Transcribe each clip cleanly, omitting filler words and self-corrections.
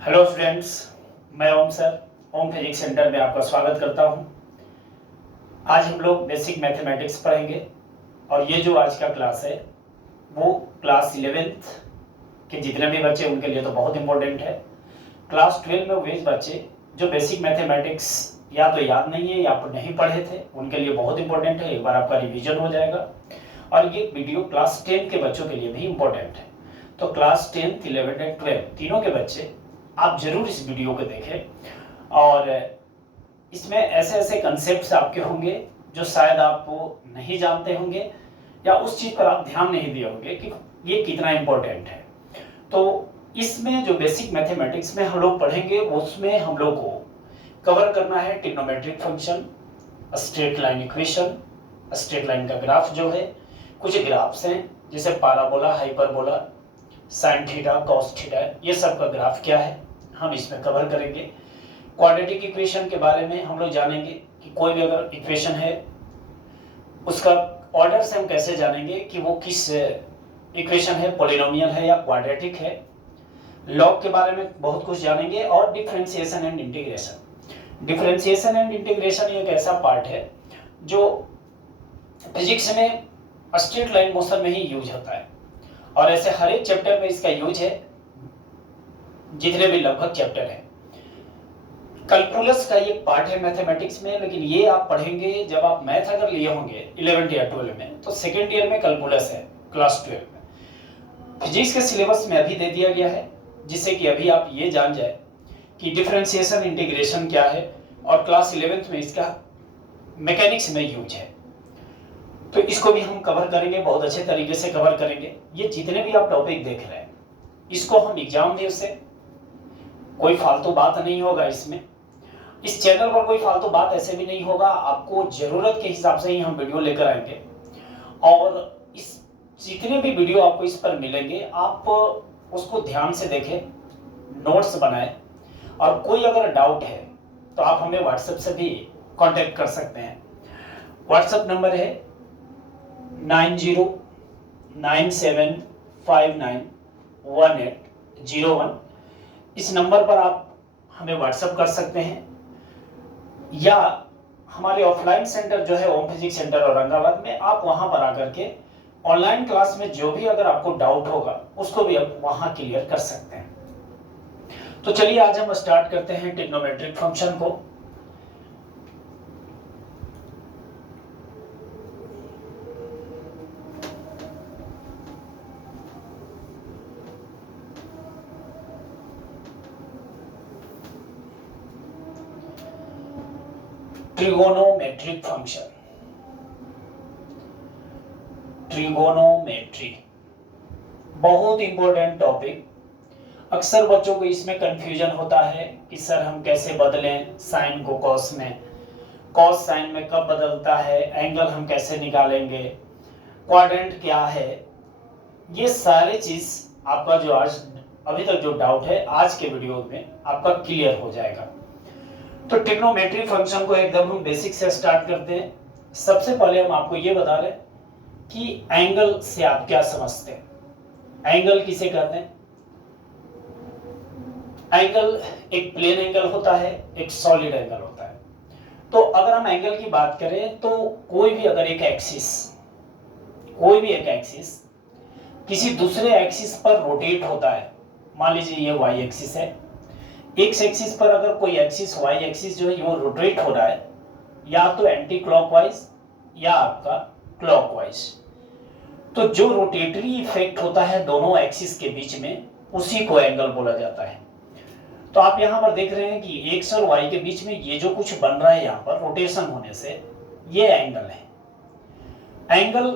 Hello students, मैं ओम sir ओम physics centre में आपका स्वागत करता हूं। आज हम लोग बेसिक मैथमेटिक्स पढ़ेंगे और ये जो आज का क्लास है वो क्लास 11th के जितने भी बच्चे उनके लिए तो बहुत इम्पोर्टेंट है। क्लास 12 में वे बच्चे जो बेसिक मैथमेटिक्स या तो याद नहीं है या आप नहीं पढ़े थे उनके लिए बहुत इंपॉर्टेंट है। एक बार आपका रिवीजन हो जाएगा और ये वीडियो क्लास 10 के बच्चों के लिए भी इम्पोर्टेंट है। तो क्लास 10, 11 एंड 12 तीनों के बच्चे आप जरूर इस वीडियो को देखें और इसमें ऐसे ऐसे कंसेप्ट्स आपके होंगे जो शायद आप नहीं जानते होंगे या उस चीज़ पर आप ध्यान नहीं दिए होंगे कि ये कितना इम्पोर्टेंट है। तो इसमें जो बेसिक मैथमेटिक्स में हम लोग पढ़ेंगे उसमें हम लोग को कवर करना है trigonometric function, straight line equation, straight line का ग्राफ जो है, कुछ ग्राफ्स हैं जैसे parabola, hyperbola, sign theta, cos theta, ये सब का ग्राफ क्या है हम इसमें कवर करेंगे। क्वाड्रेटिक इक्वेशन के बारे में हम लोग जानेंगे कि कोई भी अगर इक्वेशन है उसका ऑर्डर से हम कैसे जानेंगे कि वो किस इक्वेशन है, पॉलिनोमियल है या क्वाड्रेटिक है। लॉग के बारे में बहुत कुछ जानेंगे और differentiation and integration. Differentiation and integration एक ऐसा पार्ट है जो फिजिक्स में स्ट्रेट लाइन मोशन में ही यूज होता है और ऐसे हर एक चैप्टर में इसका यूज है, जितने भी लगभग चैप्टर है। कैलकुलस का ये पार्ट है मैथमेटिक्स में, लेकिन ये आप पढ़ेंगे जब आप मैथ अगर लिए होंगे 11th या 12 में तो सेकेंड ईयर में कैलकुलस है। क्लास 12 में फिजिक्स के सिलेबस में अभी दे दिया गया है जिससे कि अभी आप ये जान जाए कि डिफरेंशिएशन इंटीग्रेशन क्या है और क्लास 11th में इसका मैकेनिक्स में यूज है। तो इसको भी हम कवर करेंगे, बहुत अच्छे तरीके से कवर करेंगे। ये जितने भी आप टॉपिक देख रहे हैं इसको हम एग्जाम दे से कोई फालतू बात नहीं होगा। इसमें इस चैनल पर कोई फालतू बात ऐसे भी नहीं होगा, आपको जरूरत के हिसाब से ही हम वीडियो लेकर आएंगे और इस जितने भी वीडियो आपको इस पर मिलेंगे आप उसको ध्यान से देखें, नोट्स बनाएं और कोई अगर डाउट है तो आप हमें व्हाट्सएप से भी कांटेक्ट कर सकते हैं। व्हाट्सएप नंबर है 9097591801। इस नंबर पर आप हमें व्हाट्सएप कर सकते हैं या हमारे ऑफलाइन सेंटर जो है ओम फिजिक्स सेंटर औरंगाबाद में, आप वहां पर आकर के ऑनलाइन क्लास में जो भी अगर आपको डाउट होगा उसको भी आप वहां क्लियर कर सकते हैं। तो चलिए आज हम स्टार्ट करते हैं ट्रिग्नोमेट्रिक फंक्शन को। ट्रिगोनोमेट्रिक फंक्शन, ट्रिगोनोमेट्री बहुत इंपॉर्टेंट टॉपिक। अक्सर बच्चों को इसमें कंफ्यूजन होता है कि सर हम कैसे बदलें साइन को कॉस में, कॉस साइन में कब बदलता है, एंगल हम कैसे निकालेंगे, क्वाड्रेंट क्या है। ये सारे चीज आपका जो आज अभी तक जो डाउट है आज के वीडियो में आपका क्लियर हो जाएगा। तो ट्रिग्नोमेट्री फंक्शन को एकदम हम बेसिक से स्टार्ट करते हैं। सबसे पहले हम आपको ये बता रहे हैं कि एंगल से आप क्या समझते हैं। एंगल किसे कहते हैं? एंगल एक प्लेन एंगल होता है, एक सॉलिड एंगल होता है। तो अगर हम एंगल की बात करें तो कोई भी अगर एक एक्सिस किसी दूसरे एक्सिस पर रोटेट होता है, मान लीजिए ये वाई एक्सिस है, एक्स एक्सिस पर अगर कोई एक्सिस वाई एक्सिस जो है वो रोटेट हो रहा है या तो एंटी क्लॉकवाइज या आपका क्लॉकवाइज, तो जो रोटेटरी इफेक्ट होता है दोनों एक्सिस के बीच में उसी को एंगल बोला जाता है। तो आप यहां पर देख रहे हैं कि एक्स और वाई के बीच में ये जो कुछ बन रहा है यहां पर रोटेशन होने से ये एंगल है। एंगल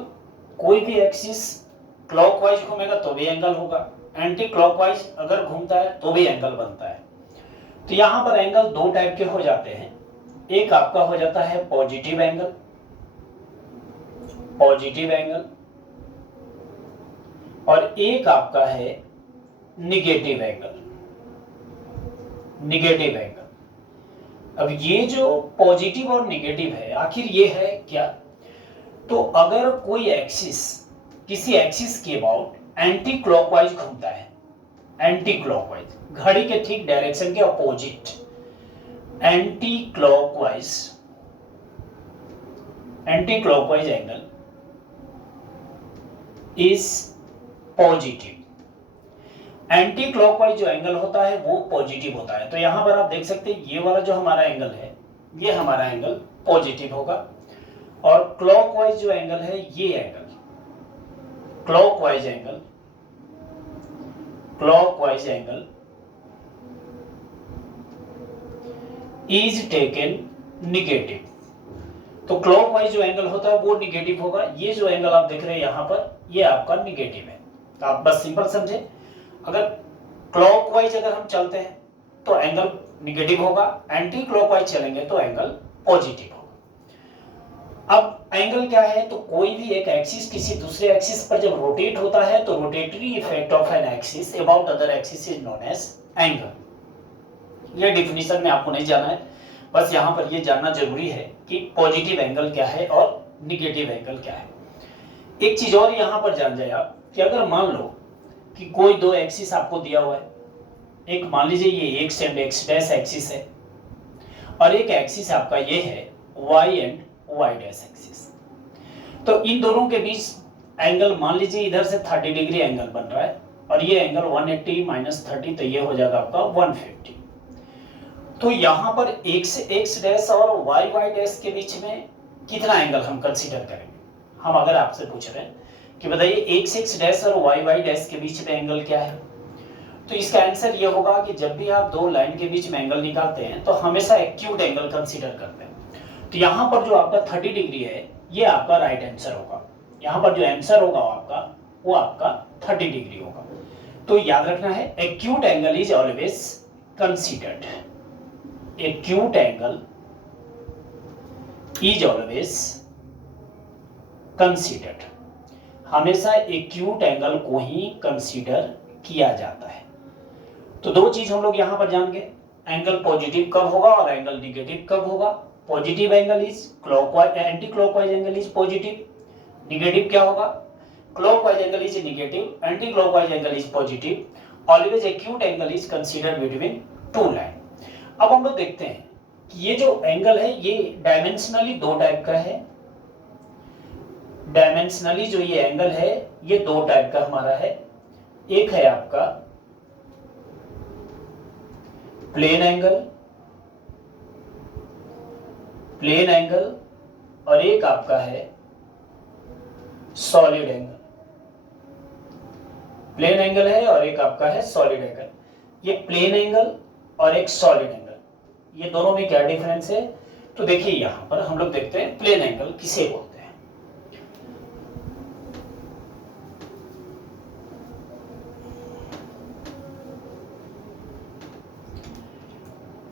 कोई भी एक्सिस क्लॉकवाइज घूमेगा तो भी एंगल होगा, एंटी क्लॉकवाइज अगर घूमता है तो भी एंगल बनता है। तो यहां पर एंगल दो टाइप के हो जाते हैं। एक आपका हो जाता है पॉजिटिव एंगल, और एक आपका है निगेटिव एंगल। अब ये जो पॉजिटिव और निगेटिव है आखिर ये है क्या? तो अगर कोई एक्सिस किसी एक्सिस के अबाउट एंटी क्लॉकवाइज घूमता है एंटी क्लॉकवाइज, घड़ी के ठीक डायरेक्शन के opposite, anti clockwise angle is positive. Anti clockwise जो एंगल होता है वो पॉजिटिव होता है। तो यहां पर आप देख सकते हैं ये वाला जो हमारा एंगल है, ये हमारा एंगल पॉजिटिव होगा, और क्लॉकवाइज जो एंगल है, ये angle clockwise angle is taken negative. तो क्लॉकवाइज जो एंगल होता है वो निगेटिव होगा। ये जो एंगल आप देख रहे हैं यहां पर, ये आपका निगेटिव है। तो आप बस सिंपल समझे, अगर क्लॉकवाइज अगर हम चलते हैं तो एंगल निगेटिव होगा, एंटी क्लॉकवाइज चलेंगे तो एंगल पॉजिटिव होगा। अब एंगल क्या है, तो कोई भी एक एक्सिस किसी दूसरे एक्सिस पर जब रोटेट होता है तो rotatory effect of an axis about other axis is known as angle. ये डिफिनीशन में आपको नहीं जाना है, बस यहां पर ये जानना जरूरी है कि पॉजिटिव एंगल क्या है और निगेटिव एंगल क्या है। एक चीज और यहां पर जान जाए आप कि अगर मान लो कि कोई दो एक्सिस आपको दिया हुआ है, एक मान लीजिए ये X and X dash axis है, और एक एक्सिस आपका ये है Y and Y dash axis. तो इन दोनों के बीच एंगल मान लीजिए इधर से 30 डिग्री एंगल बन रहा है, और ये एंगल 180 माइनस 30, तो ये हो जाएगा आपका 150। तो यहां पर एक्स डैश और वाई वाई डैश के बीच में कितना एंगल हम कंसीडर करेंगे। हम अगर आपसे पूछ रहे हैं कि बताइए एक्स डैश और वाई वाई डैश के बीच में एंगल क्या है, तो इसका आंसर ये होगा कि जब भी आप दो लाइन के बीच में एंगल निकालते हैं तो हमेशा एक्यूट एंगल कंसीडर करते हैं। तो यहाँ पर जो आपका 30 डिग्री है, ये आपका राइट आंसर होगा। यहाँ पर जो आंसर होगा आपका, वो आपका 30 डिग्री होगा। तो याद रखना है, acute angle is always considered. Acute angle is always considered. हमेशा एक्यूट एंगल को ही कंसीडर किया जाता है। तो दो चीज हम लोग यहां पर जान गए, एंगल पॉजिटिव कब होगा और एंगल निगेटिव कब होगा। Positive angle is clockwise, anti clockwise angle is positive. Negative क्या होगा, clockwise angle is negative, anti clockwise angle is positive. Always acute angle is considered between two line. अब हम लोग देखते हैं कि ये जो एंगल है ये डायमेंशनली दो टाइप का है। डायमेंशनली जो ये एंगल है ये दो टाइप का हमारा है। एक है आपका प्लेन एंगल, और एक आपका है सॉलिड एंगल। प्लेन एंगल है और एक आपका है सॉलिड एंगल। ये प्लेन एंगल और एक सॉलिड एंगल, ये दोनों में क्या डिफरेंस है, तो देखिए यहां पर हम लोग देखते हैं प्लेन एंगल किसे बोलते हैं।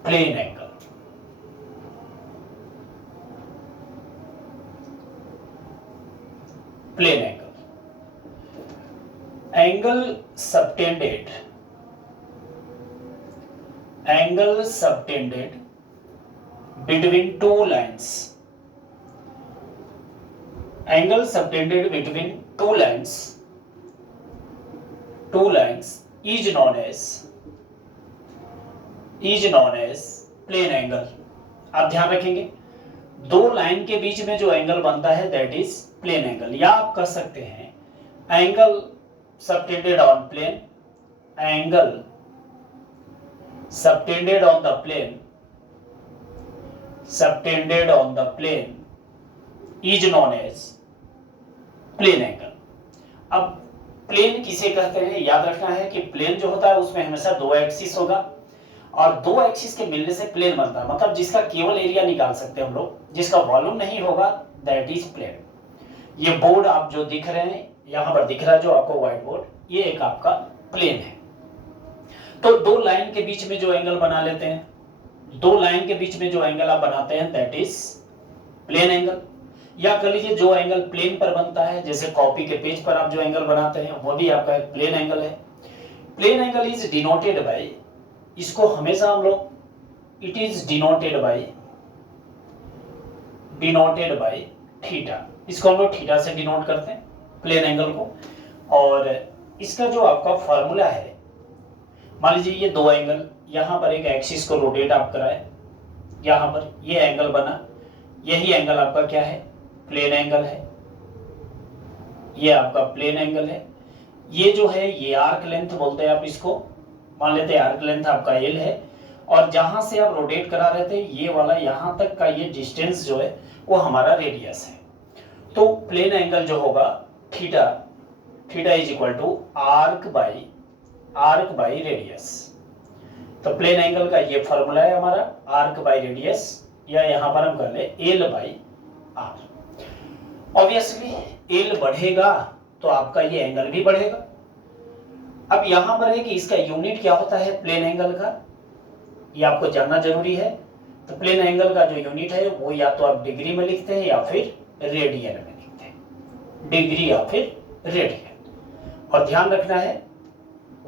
Plane angle, plane angle, angle subtended between two lines, angle subtended between two lines is known as plane angle। आप ध्यान रखेंगे, दो लाइन के बीच में जो एंगल बनता है दैट इज प्लेन एंगल, या आप कह सकते हैं angle subtended on plane, angle subtended on the plane is known as plane angle। अब प्लेन किसे कहते हैं, याद रखना है कि प्लेन जो होता है उसमें हमेशा दो एक्सिस होगा, और दो एक्सिस के मिलने से प्लेन बनता है, मतलब जिसका केवल एरिया निकाल सकते हैं हम लोग, जिसका वॉल्यूम नहीं होगा दैट इज प्लेन। ये बोर्ड आप जो दिख रहे हैं यहां पर दिख रहा है जो आपको व्हाइट बोर्ड, ये एक आपका प्लेन है। तो दो लाइन के बीच में जो एंगल बना लेते हैं, दो लाइन के बीच में जो एंगल आप बनाते हैं दैट इज प्लेन एंगल। या कर लीजिए जो एंगल प्लेन पर बनता है, जैसे कॉपी के पेज पर आप जो एंगल बनाते हैं वो भी आपका एक प्लेन एंगल है। Plane angle is denoted by, इसको हमेशा हम लोग it is denoted by theta, इसको हम लोग थीटा से डिनोट करते हैं प्लेन एंगल को। और इसका जो आपका फॉर्मूला है मान लीजिए ये दो एंगल, यहाँ पर एक एक्सिस को रोटेट आप कराए, यहाँ पर ये एंगल बना, यही एंगल आपका क्या है, प्लेन एंगल है, ये आपका प्लेन एंगल है। ये जो है ये आर्क लेंथ बोलते हैं आप इसको, मान लेते हैं आर्क लेंथ आपका एल है, और जहां से आप रोटेट करा रहे थे ये वाला यहां तक का ये डिस्टेंस जो है वो हमारा रेडियस है। तो प्लेन एंगल जो होगा theta, theta is equal to arc by radius. तो प्लेन एंगल का ये फॉर्मूला है हमारा, आर्क बाई रेडियस, या यहां पर हम कर ले L by R. Obviously L बढ़ेगा तो आपका ये एंगल भी बढ़ेगा। अब यहां पर है कि इसका यूनिट क्या होता है प्लेन एंगल का, ये आपको जानना जरूरी है। तो प्लेन एंगल का जो यूनिट है वो या तो आप डिग्री में लिखते हैं या फिर रेडियन में लिखते हैं, डिग्री या फिर रेडियन। और ध्यान रखना है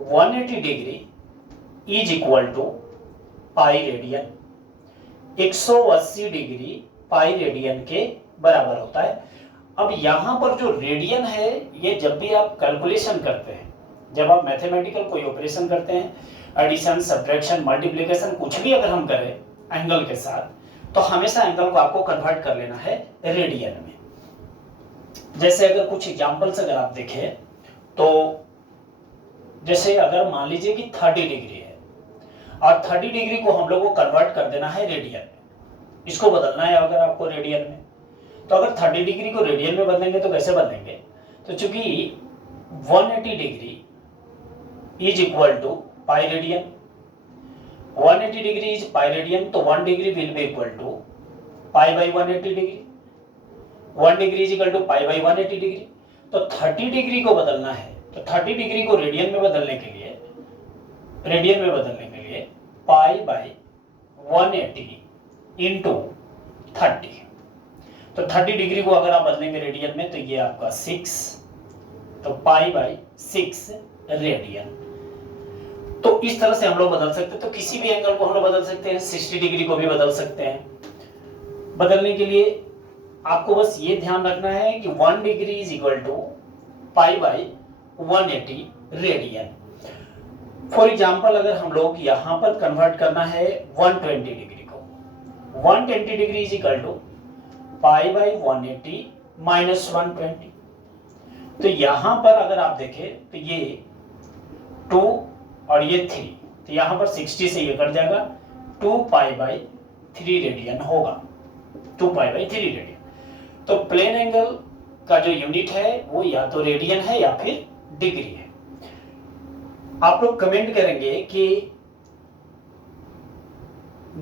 180 degree is equal to pi radian, 180 degree pi radian के बराबर होता है। अब यहां पर जो रेडियन है ये जब भी आप कैलकुलेशन करते हैं, जब आप मैथमेटिकल कोई ऑपरेशन करते हैं, एडिशन, सब्ट्रैक्शन, मल्टीप्लिकेशन, कुछ भी अगर हम करें एंगल के साथ, तो हमेशा एंगल को आपको कन्वर्ट कर लेना है रेडियन में। जैसे अगर कुछ एग्जांपल्स अगर आप देखें तो जैसे अगर मान लीजिए कि 30 डिग्री है और 30 डिग्री को हम लोग को कन्वर्ट कर देना है रेडियन में, इसको बदलना है अगर आपको रेडियन में, तो अगर 30 डिग्री को रेडियन में बदलेंगे तो कैसे बदलेंगे, तो चूंकि 180 degree is equal to pi radian, 180 degree is pi radian, तो 1 degree will be equal to pi by 180 degree, 1 degree is equal to pi by 180 degree. तो 30 डिग्री को बदलना है, तो 30 डिग्री को रेडियन में बदलने के लिए पाई बाई 180 इंटू 30, तो 30 डिग्री को अगर आप बदलेंगे रेडियन में तो ये आपका 6, तो पाई बाई 6 रेडियन। तो इस तरह से हम लोग बदल सकते हैं। तो किसी भी एंगल को हम लोग बदल सकते हैं, 60 डिग्री को भी बदल सकते हैं। बदलने के लिए आपको बस ये ध्यान रखना है कि 1 degree is equal to pi by 180 radian. For example अगर हम लोग यहां पर कन्वर्ट करना है 120 डिग्री को, 120 degree is equal to pi by 180 minus 120। तो यहां पर अगर आप देखें तो ये 2 और ये 3, तो यहां पर 60 से ये कट जाएगा, 2 पाई बाई 3 रेडियन होगा, 2 पाई बाई 3 रेडियन। तो प्लेन एंगल का जो यूनिट है वो या तो रेडियन है या फिर डिग्री है। आप लोग कमेंट करेंगे कि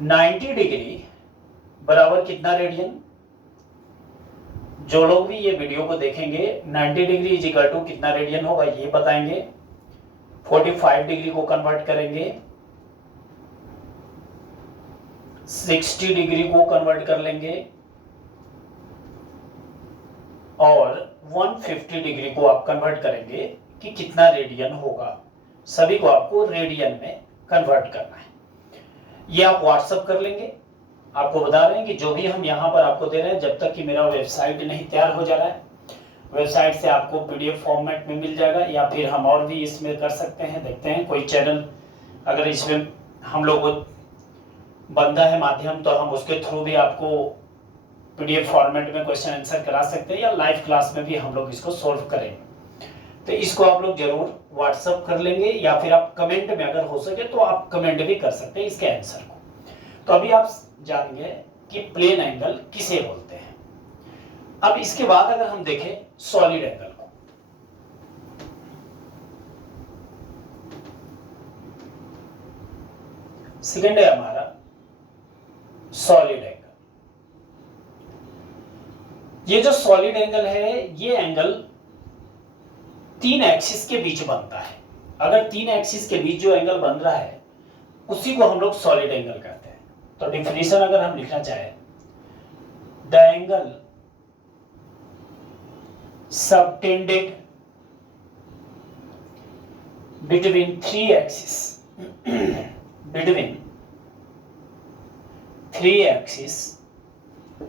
90 डिग्री बराबर कितना रेडियन। जो लोग भी ये वीडियो को देखेंगे 90 डिग्री इज इक्वल टू कितना रेडियन होगा ये बताएंगे। 45 डिग्री को कन्वर्ट करेंगे, 60 डिग्री को कन्वर्ट कर लेंगे और 150 डिग्री को आप कन्वर्ट करेंगे कि कितना रेडियन होगा। सभी को आपको रेडियन में कन्वर्ट करना है। ये आप व्हाट्सएप कर लेंगे। आपको बता रहे हैं कि जो भी हम यहाँ पर आपको दे रहे हैं, जब तक कि मेरा वेबसाइट नहीं तैयार हो जा रहा है, वेबसाइट से आपको पीडीएफ फॉर्मेट में मिल जाएगा, या फिर हम और भी इसमें कर सकते हैं। देखते हैं कोई चैनल अगर इसमें हम लोग बनता है माध्यम, तो हम उसके थ्रू भी आपको पीडीएफ फॉर्मेट में क्वेश्चन आंसर करा सकते हैं, या लाइव क्लास में भी हम लोग इसको सोल्व करेंगे। तो इसको आप लोग जरूर व्हाट्सएप कर लेंगे, या फिर आप कमेंट में अगर हो सके तो आप कमेंट भी कर सकते हैं इसके आंसर को। तो अभी आप जानेंगे कि प्लेन एंगल किसे बोलते हैं। अब इसके बाद अगर हम देखें सॉलिड एंगल को, सेकेंड है हमारा सॉलिड एंगल। ये जो सॉलिड एंगल है, ये एंगल 3 एक्सिस के बीच बनता है। अगर 3 एक्सिस के बीच जो एंगल बन रहा है उसी को हम लोग सॉलिड एंगल कहते हैं। तो डिफिनेशन अगर हम लिखना चाहें, the angle subtended between 3 axis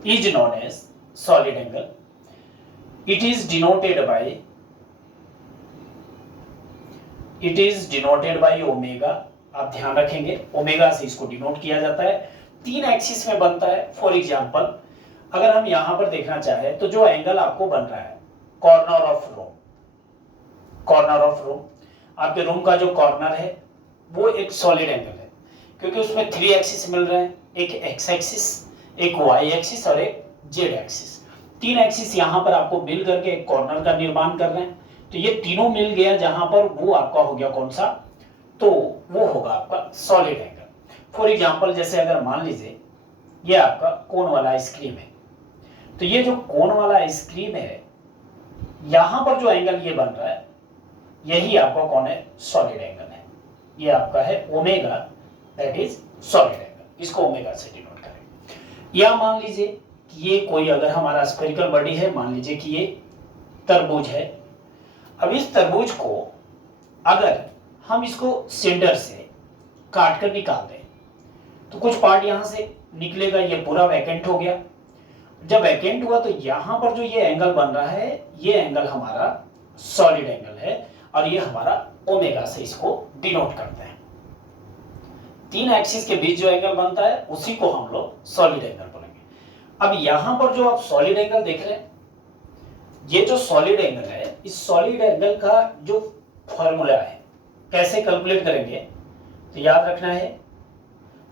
is known as solid angle. It is denoted by omega आप ध्यान रखेंगे, ओमेगा से इसको डिनोट किया जाता है। 3 एक्सिस में बनता है। फॉर एग्जांपल अगर हम यहाँ पर देखना चाहें तो जो एंगल आपको बन रहा है कॉर्नर ऑफ रूम, आपके रूम का जो कॉर्नर है वो एक सॉलिड एंगल है, क्योंकि उसमें 3 एक्सिस मिल रहे हैं, एक एक्स एक्सिस, एक वाई एक्सिस और एक जेड एक्सिस। 3 एक्सिस यहाँ पर आपको मिल करके एक कॉर्नर का निर्माण कर रहे हैं। तो ये तीनों मिल गया जहां पर, वो आपका हो गया कौन सा, तो वो होगा आपका सॉलिड एंगल। फॉर एग्जांपल जैसे अगर मान लीजिए ये आपका कोन वाला आइसक्रीम है, तो ये जो कोन वाला आइसक्रीम है यहां पर जो एंगल ये बन रहा है यही आपका कौन है, सॉलिड एंगल है। ये आपका है omega, that is solid angle, इसको ओमेगा से डिनोट करें। या मान लीजिए कि ये कोई अगर हमारा स्फेरिकल बॉडी है, मान लीजिए कि ये तरबूज है। अब इस तरबूज को अगर हम इसको सेंटर से काट कर निकाल दें तो कुछ पार्ट यहां से निकलेगा, ये पूरा वैकेंट हो गया। जब वैकेंट हुआ तो यहां पर जो ये एंगल बन रहा है ये एंगल हमारा सॉलिड एंगल है, और ये हमारा ओमेगा से इसको डिनोट करते हैं। 3 एक्सिस के बीच जो एंगल बनता है उसी को हम लोग सॉलिड एंगल बोलेंगे। अब यहां पर जो आप सॉलिड एंगल देख रहे हैं, ये जो सॉलिड एंगल है, इस सॉलिड एंगल का जो फॉर्मूला है कैसे कैलकुलेट करेंगे, तो याद रखना है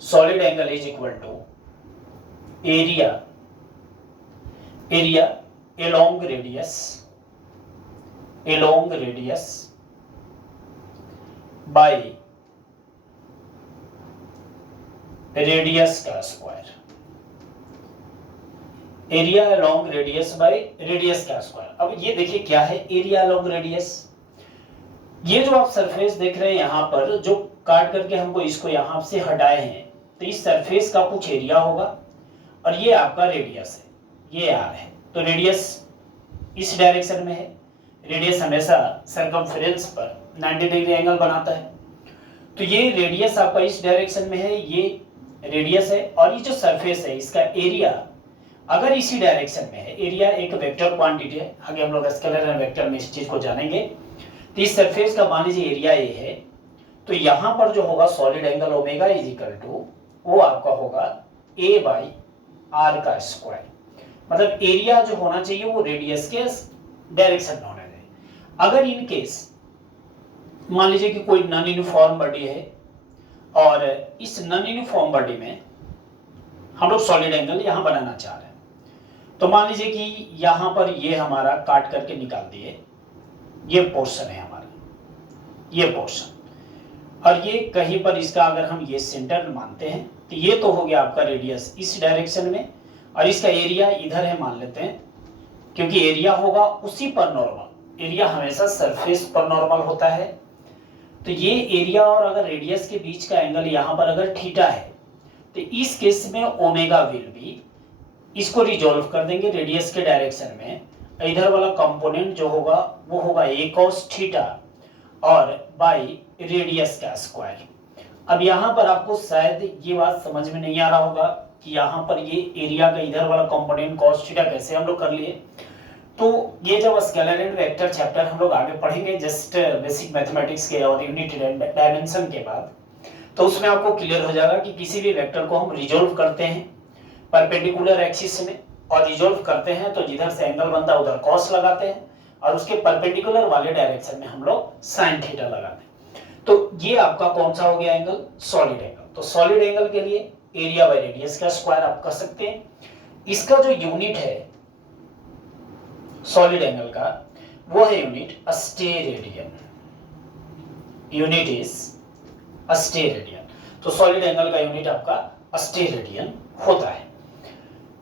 solid angle is equal to area along radius by radius का square. Area along radius by radius का स्क्वायर। अब ये देखिए क्या है एरिया अलोंग रेडियस, ये जो आप सरफेस देख रहे हैं यहाँ पर जो काट करके हमको इसको यहाँ से हटाए हैं, तो इस सरफेस का कुछ एरिया होगा और ये आपका रेडियस है, ये आर है। तो रेडियस इस डायरेक्शन में है, रेडियस हमेशा सर्कमफेरेंस पर 90 डिग्री एंगल बनाता है। तो ये रेडियस आपका इस डायरेक्शन में है, ये रेडियस है, और ये जो सरफेस है इसका एरिया अगर इसी डायरेक्शन में है, एरिया एक वेक्टर क्वांटिटी है, आगे हम लोग स्केलर एंड वेक्टर में इस चीज को जानेंगे। तो इस सरफेस का मान लीजिए एरिया ए है, तो यहां पर जो होगा solid angle omega is equal to वो आपका होगा ए बाई आर का स्क्वायर। मतलब एरिया जो होना चाहिए वो रेडियस के डायरेक्शन में होना चाहिए। अगर इन केस मान लीजिए कि कोई नॉन यूनिफॉर्म बॉडी है और इस नॉन यूनिफॉर्म बॉडी में हम लोग सॉलिड एंगल यहां बनाना चाह रहे हैं, तो मान लीजिए कि यहां पर ये हमारा काट करके निकाल दिए, ये पोर्शन है हमारा, ये पोर्शन, और ये कहीं पर इसका अगर हम ये सेंटर मानते हैं तो ये तो हो गया आपका रेडियस इस डायरेक्शन में, और इसका एरिया इधर है मान लेते हैं, क्योंकि एरिया होगा उसी पर नॉर्मल, एरिया हमेशा सरफेस पर नॉर्मल होता है। तो ये एरिया और अगर रेडियस के बीच का एंगल यहाँ पर अगर थीटा है, तो इस केस में ओमेगा विल बी, इसको रिजॉल्व कर देंगे रेडियस के डायरेक्शन में, इधर वाला कंपोनेंट जो होगा वो होगा a cos थीटा और बाई रेडियस का स्क्वायर। अब यहाँ पर आपको शायद ये बात समझ में नहीं आ रहा होगा कि यहाँ पर ये एरिया का इधर वाला कंपोनेंट cos थीटा कैसे हम लोग कर लिए। तो ये जब स्केलर एंड वेक्टर चैप्टर हम लोग आगे पढ़ेंगे जस्ट बेसिक मैथमेटिक्स के और यूनिट डायमेंशन के बाद, तो उसमें आपको क्लियर हो जाएगा कि किसी भी वेक्टर को हम रिजॉल्व करते हैं परपेंडिकुलर एक्सिस में, और रिजॉल्व करते हैं तो जिधर से एंगल बनता है उधर कॉस लगाते हैं, और उसके परपेंडिकुलर वाले डायरेक्शन में हम लोग साइन थीटा लगाते हैं। तो ये आपका कौन सा हो गया एंगल, सॉलिड एंगल। तो सॉलिड एंगल के लिए एरिया बाय रेडियस का स्क्वायर आप कर सकते हैं। इसका जो यूनिट है सॉलिड एंगल का वो है यूनिट अस्टेरेडियन, यूनिट इज अस्टेरेडियन। तो सॉलिड एंगल का यूनिट आपका अस्टेरेडियन होता है।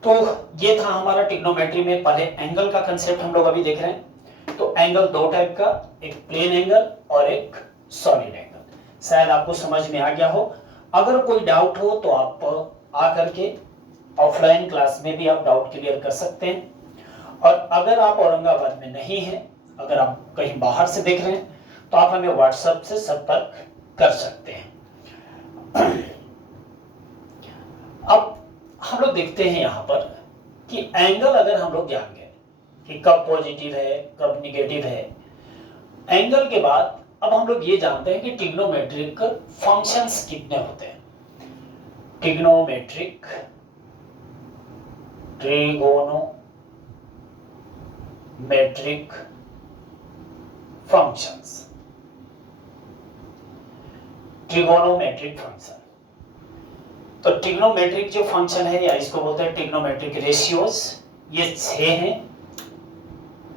तो ये था हमारा ट्रिग्नोमेट्री में पहले एंगल का कंसेप्ट हम लोग अभी देख रहे हैं। तो एंगल दो टाइप का, एक प्लेन एंगल और एक सॉलिड एंगल। शायद आपको समझ में आ गया हो। अगर कोई डाउट हो तो आप आकर के ऑफलाइन क्लास में भी आप डाउट क्लियर कर सकते हैं, और अगर आप औरंगाबाद में नहीं हैं, अगर आप कहीं बाहर से देख रहे हैं, तो आप हमें व्हाट्सएप से संपर्क कर सकते हैं। अब हम लोग देखते हैं यहाँ पर कि एंगल अगर हम लोग जान गए कि कब पॉजिटिव है कब निगेटिव है, एंगल के बाद अब हम लोग ये जानते हैं कि ट्रिग्नोमेट्रिक फंक्शंस कितने होते हैं। Trigonometric functions, trigonometric function. तो ट्रिग्नोमेट्रिक जो फंक्शन है या इसको बोलते हैं ट्रिग्नोमेट्रिक रेशियोज, ये 6 हैं।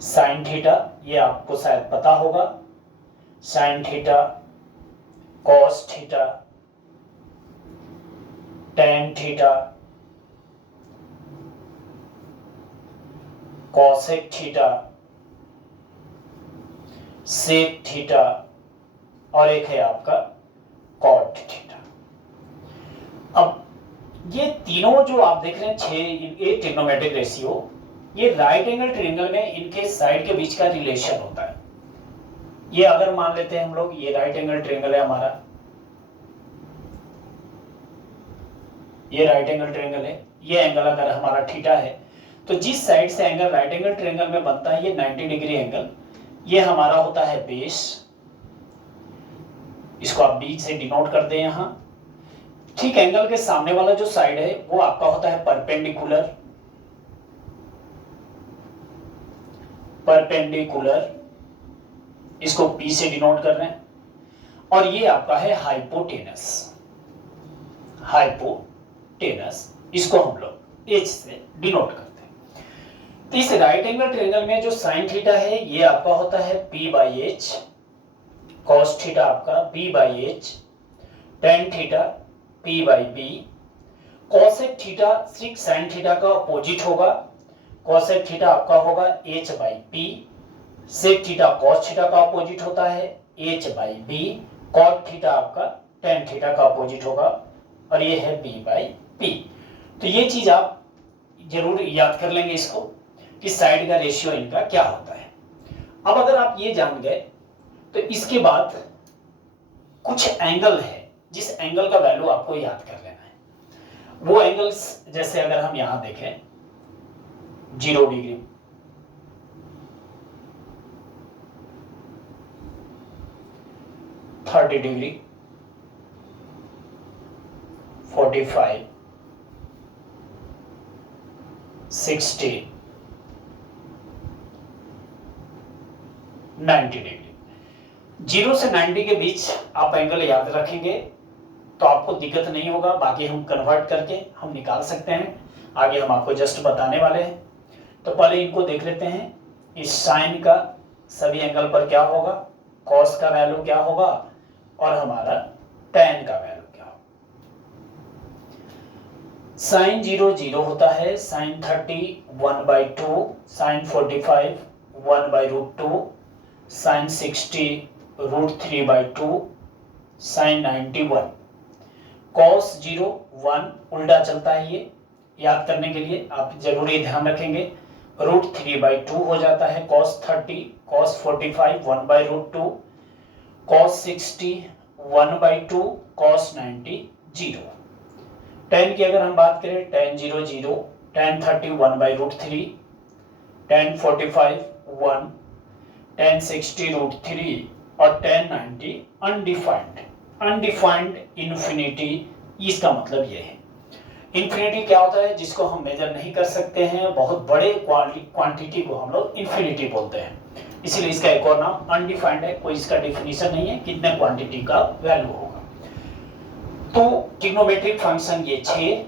साइन थीटा, ये आपको शायद पता होगा, sin theta, cos theta, tan theta, cosec theta, sec theta और एक है आपका कॉट थीटा। अब ये तीनों जो आप देख रहे हैं 6 ये ट्रिग्नोमेट्रिक रेशियो, ये राइट एंगल ट्रायंगल में इनके साइड के बीच का रिलेशन होता है। ये अगर मान लेते हैं हम लोग ये राइट एंगल ट्रायंगल है हमारा, ये राइट एंगल ट्रायंगल है, ये एंगल अगर हमारा थीटा है तो जिस साइड से एंगल राइट एंगल ट्रायंगल में बनता है ये 90 डिग्री एंगल, ये हमारा होता है बेस। इसको आप बीच से डिनोट कर दें यहां। ठीक एंगल के सामने वाला जो साइड है वो आपका होता है परपेंडिकुलर, इसको P से डिनोट कर रहे हैं। और ये आपका है हाइपोटेनस, इसको हम लोग H से डिनोट करते हैं। तो इस राइट एंगल ट्रायंगल में जो साइन थीटा है ये आपका होता है P/H, कॉस थीटा आपका P/H, tan theta P/B, cosec theta सिक साइन थीटा का अपोजिट होगा, कॉसेक थीटा आपका होगा H/P, sec theta cos theta का अपोजिट होता है H/B, कॉट थीटा आपका टेन थीटा का अपोजिट होगा और ये है B/P। तो ये चीज आप जरूर याद कर लेंगे इसको कि साइड का रेशियो इनका क्या होता है। अब अगर आप ये जान गए तो इसके बाद कुछ एंगल है जिस एंगल का वैल्यू आपको याद कर लेना है। वो एंगल्स जैसे अगर हम यहां देखें 0 डिग्री, 30 डिग्री, 45, 60, 90 डिग्री। 0 से 90 के बीच आप एंगल याद रखेंगे तो आपको दिक्कत नहीं होगा, बाकी हम कन्वर्ट करके हम निकाल सकते हैं, आगे हम आपको जस्ट बताने वाले हैं। तो पहले इनको देख लेते हैं। इस साइन का सभी एंगल पर क्या होगा, कॉस का वैल्यू क्या होगा और हमारा टेन का वैल्यू क्या होगा। साइन 0 0 होता है, sin 30 1/2, sin 45 1/√2, sin 60 √3/2, sin 91। Cos 0 1 उल्टा चलता है, ये याद करने के लिए आप जरूरी ध्यान रखेंगे। √3/2 हो जाता है cos 30, cos 45 1/√2, cos 60 1/2, cos 90 0। Ten की अगर हम बात करें टेन 0 0, टेन 30 1/√3, टेन 45 1, टेन 60 √3 और टेन 90 अनडिफाइंड इन्फिनिटी। इसका मतलब ये है इन्फिनिटी क्या होता है, जिसको हम मेजर नहीं कर सकते हैं, बहुत बड़े क्वांटिटी को हम लोग इन्फिनिटी बोलते हैं, इसीलिए इसका एक और नाम अनडिफाइंड है, कोई इसका डेफिनेशन नहीं है कितने क्वांटिटी का वैल्यू होगा। तो ट्रिग्नोमेट्रिक फंक्शन ये 6,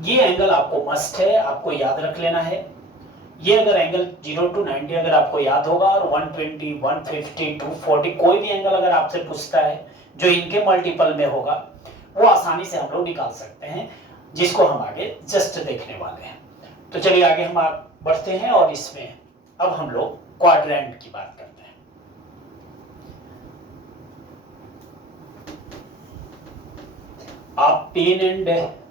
ये एंगल आपको मस्ट है, आपको याद रख लेना है। ये अगर एंगल 0 to 90 अगर आपको याद होगा और 120 150 240 कोई भी एंगल अगर आपसे पूछता है जो इनके मल्टीपल में होगा वो आसानी से हम लोग निकाल सकते हैं, जिसको हम आगे जस्ट देखने वाले हैं। तो चलिए आगे हम बढ़ते हैं और इसमें अब हम लोग क्वाड्रेंट की बात करते हैं। आप पेन एंड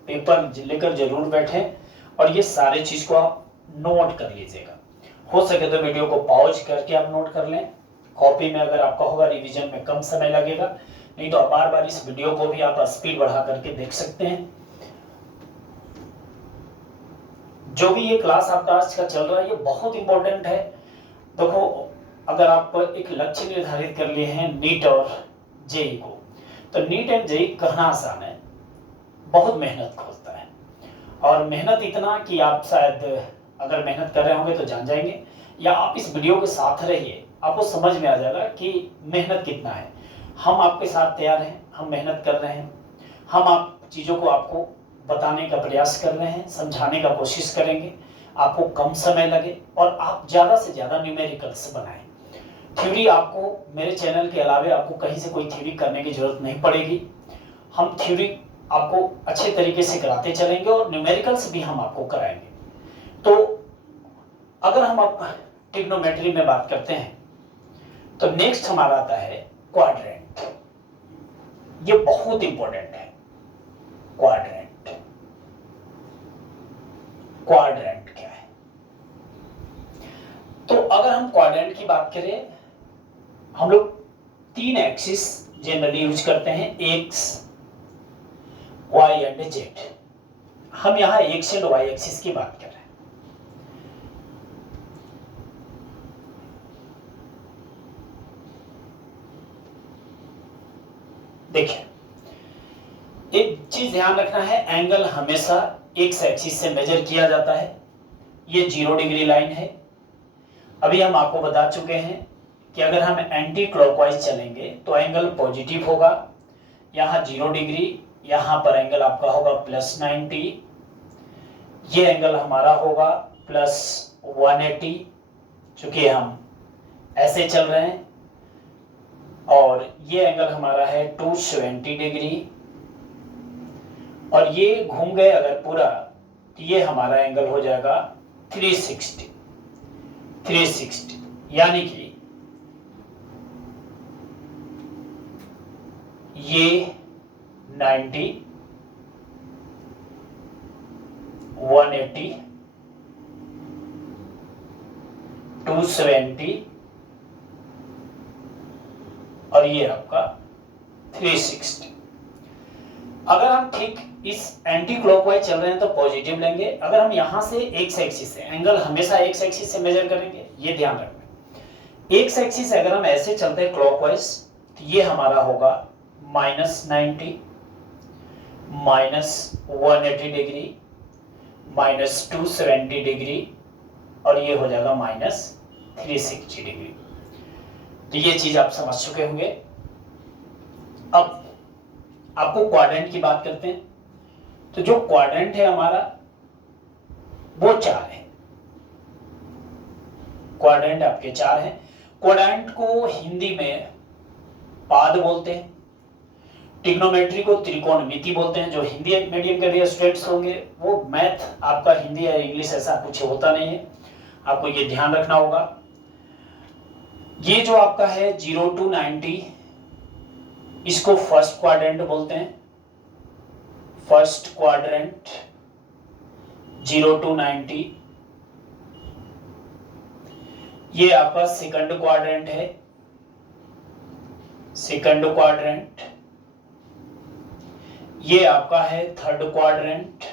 पेपर लेकर जरूर बैठें और ये सारे चीज को आप नोट कर लीजिएगा। हो सके तो वीडियो को पॉज करके आप नोट कर लें। कॉपी में अगर आपका होगा रिवीजन में कम समय लगेगा, नहीं तो आप बार बार इस वीडियो को भी आप स्पीड बढ़ा करके देख सकते हैं। जो भी ये क्लास आपका आज का चल रहा है ये बहुत इंपॉर्टेंट है। देखो अगर आप एक लक्ष्य निर्धारित कर लिए हैं नीट और जेई को, तो नीट एंड जेई कहना आसान है, बहुत मेहनत खोजता है। और मेहनत इतना कि आप शायद अगर मेहनत कर रहे होंगे तो जान जाएंगे, या आप इस वीडियो के साथ रहिए, आपको समझ में आ जाएगा कि मेहनत कितना है। हम आपके साथ तैयार हैं, हम मेहनत कर रहे हैं, हम आप चीज़ों को आपको बताने का प्रयास कर रहे हैं, समझाने का कोशिश करेंगे, आपको कम समय लगे और आप ज़्यादा से ज़्यादा न्यूमेरिकल्स बनाएं। थ्योरी आपको मेरे चैनल के अलावे आपको कहीं से कोई थ्योरी करने की जरूरत नहीं पड़ेगी। हम थ्योरी आपको अच्छे तरीके से कराते चलेंगे और न्यूमेरिकल्स भी हम आपको कराएंगे। तो अगर हम अब ट्रिग्नोमेट्री में बात करते हैं तो नेक्स्ट हमारा आता है क्वाड्रेंट। ये बहुत इंपॉर्टेंट है। क्वाड्रेंट, क्वाड्रेंट क्या है? तो अगर हम क्वाड्रेंट की बात करें, हम लोग 3 एक्सिस जनरली यूज करते हैं, एक्स, वाई एंड जेड। हम यहां एक्स एंड वाई एक्सिस की बात कर रहे हैं। देखिए, एक चीज ध्यान रखना है, एंगल हमेशा एक्स एक्सिस से मेजर किया जाता है। ये 0 डिग्री लाइन है। अभी हम आपको बता चुके हैं कि अगर हम एंटी क्लॉकवाइज चलेंगे तो एंगल पॉजिटिव होगा। यहाँ 0 डिग्री, यहाँ पर एंगल आपका होगा +90, ये एंगल हमारा होगा +180, चूंकि हम ऐसे चल रहे हैं, और ये एंगल हमारा है 270 डिग्री, और ये घूम गए अगर पूरा तो ये हमारा एंगल हो जाएगा 360, यानी कि ये 90, 180, 270 और ये आपका 360। अगर हम ठीक इस एंटी क्लॉकवाइज चल रहे हैं तो पॉजिटिव लेंगे। अगर हम यहां से एक्स एक्सिस से, एंगल हमेशा एक्स एक्सिस से मेजर करेंगे, ये ध्यान रखना। एक्स एक्सिस से अगर हम ऐसे चलते हैं क्लॉकवाइज तो ये हमारा होगा -90, -180 डिग्री, -270 डिग्री, और ये हो जाएगा -360 डिग्री। तो ये चीज आप समझ चुके होंगे। अब आपको क्वाड्रेंट की बात करते हैं। तो जो क्वाड्रेंट है हमारा वो 4 है। क्वाड्रेंट आपके 4 हैं। क्वाड्रेंट को हिंदी में पाद बोलते हैं, ट्रिग्नोमेट्री को त्रिकोणमिति बोलते हैं। जो हिंदी मीडियम के स्टूडेंट्स होंगे वो मैथ आपका हिंदी या इंग्लिश ऐसा कुछ होता नहीं है, आपको ये ध्यान रखना होगा। ये जो आपका है 0 to 90, इसको फर्स्ट क्वाड्रेंट बोलते हैं। First quadrant 0 to 90। ये आपका सेकंड क्वाड्रेंट है, सेकंड क्वाड्रेंट। ये आपका है थर्ड क्वाड्रेंट,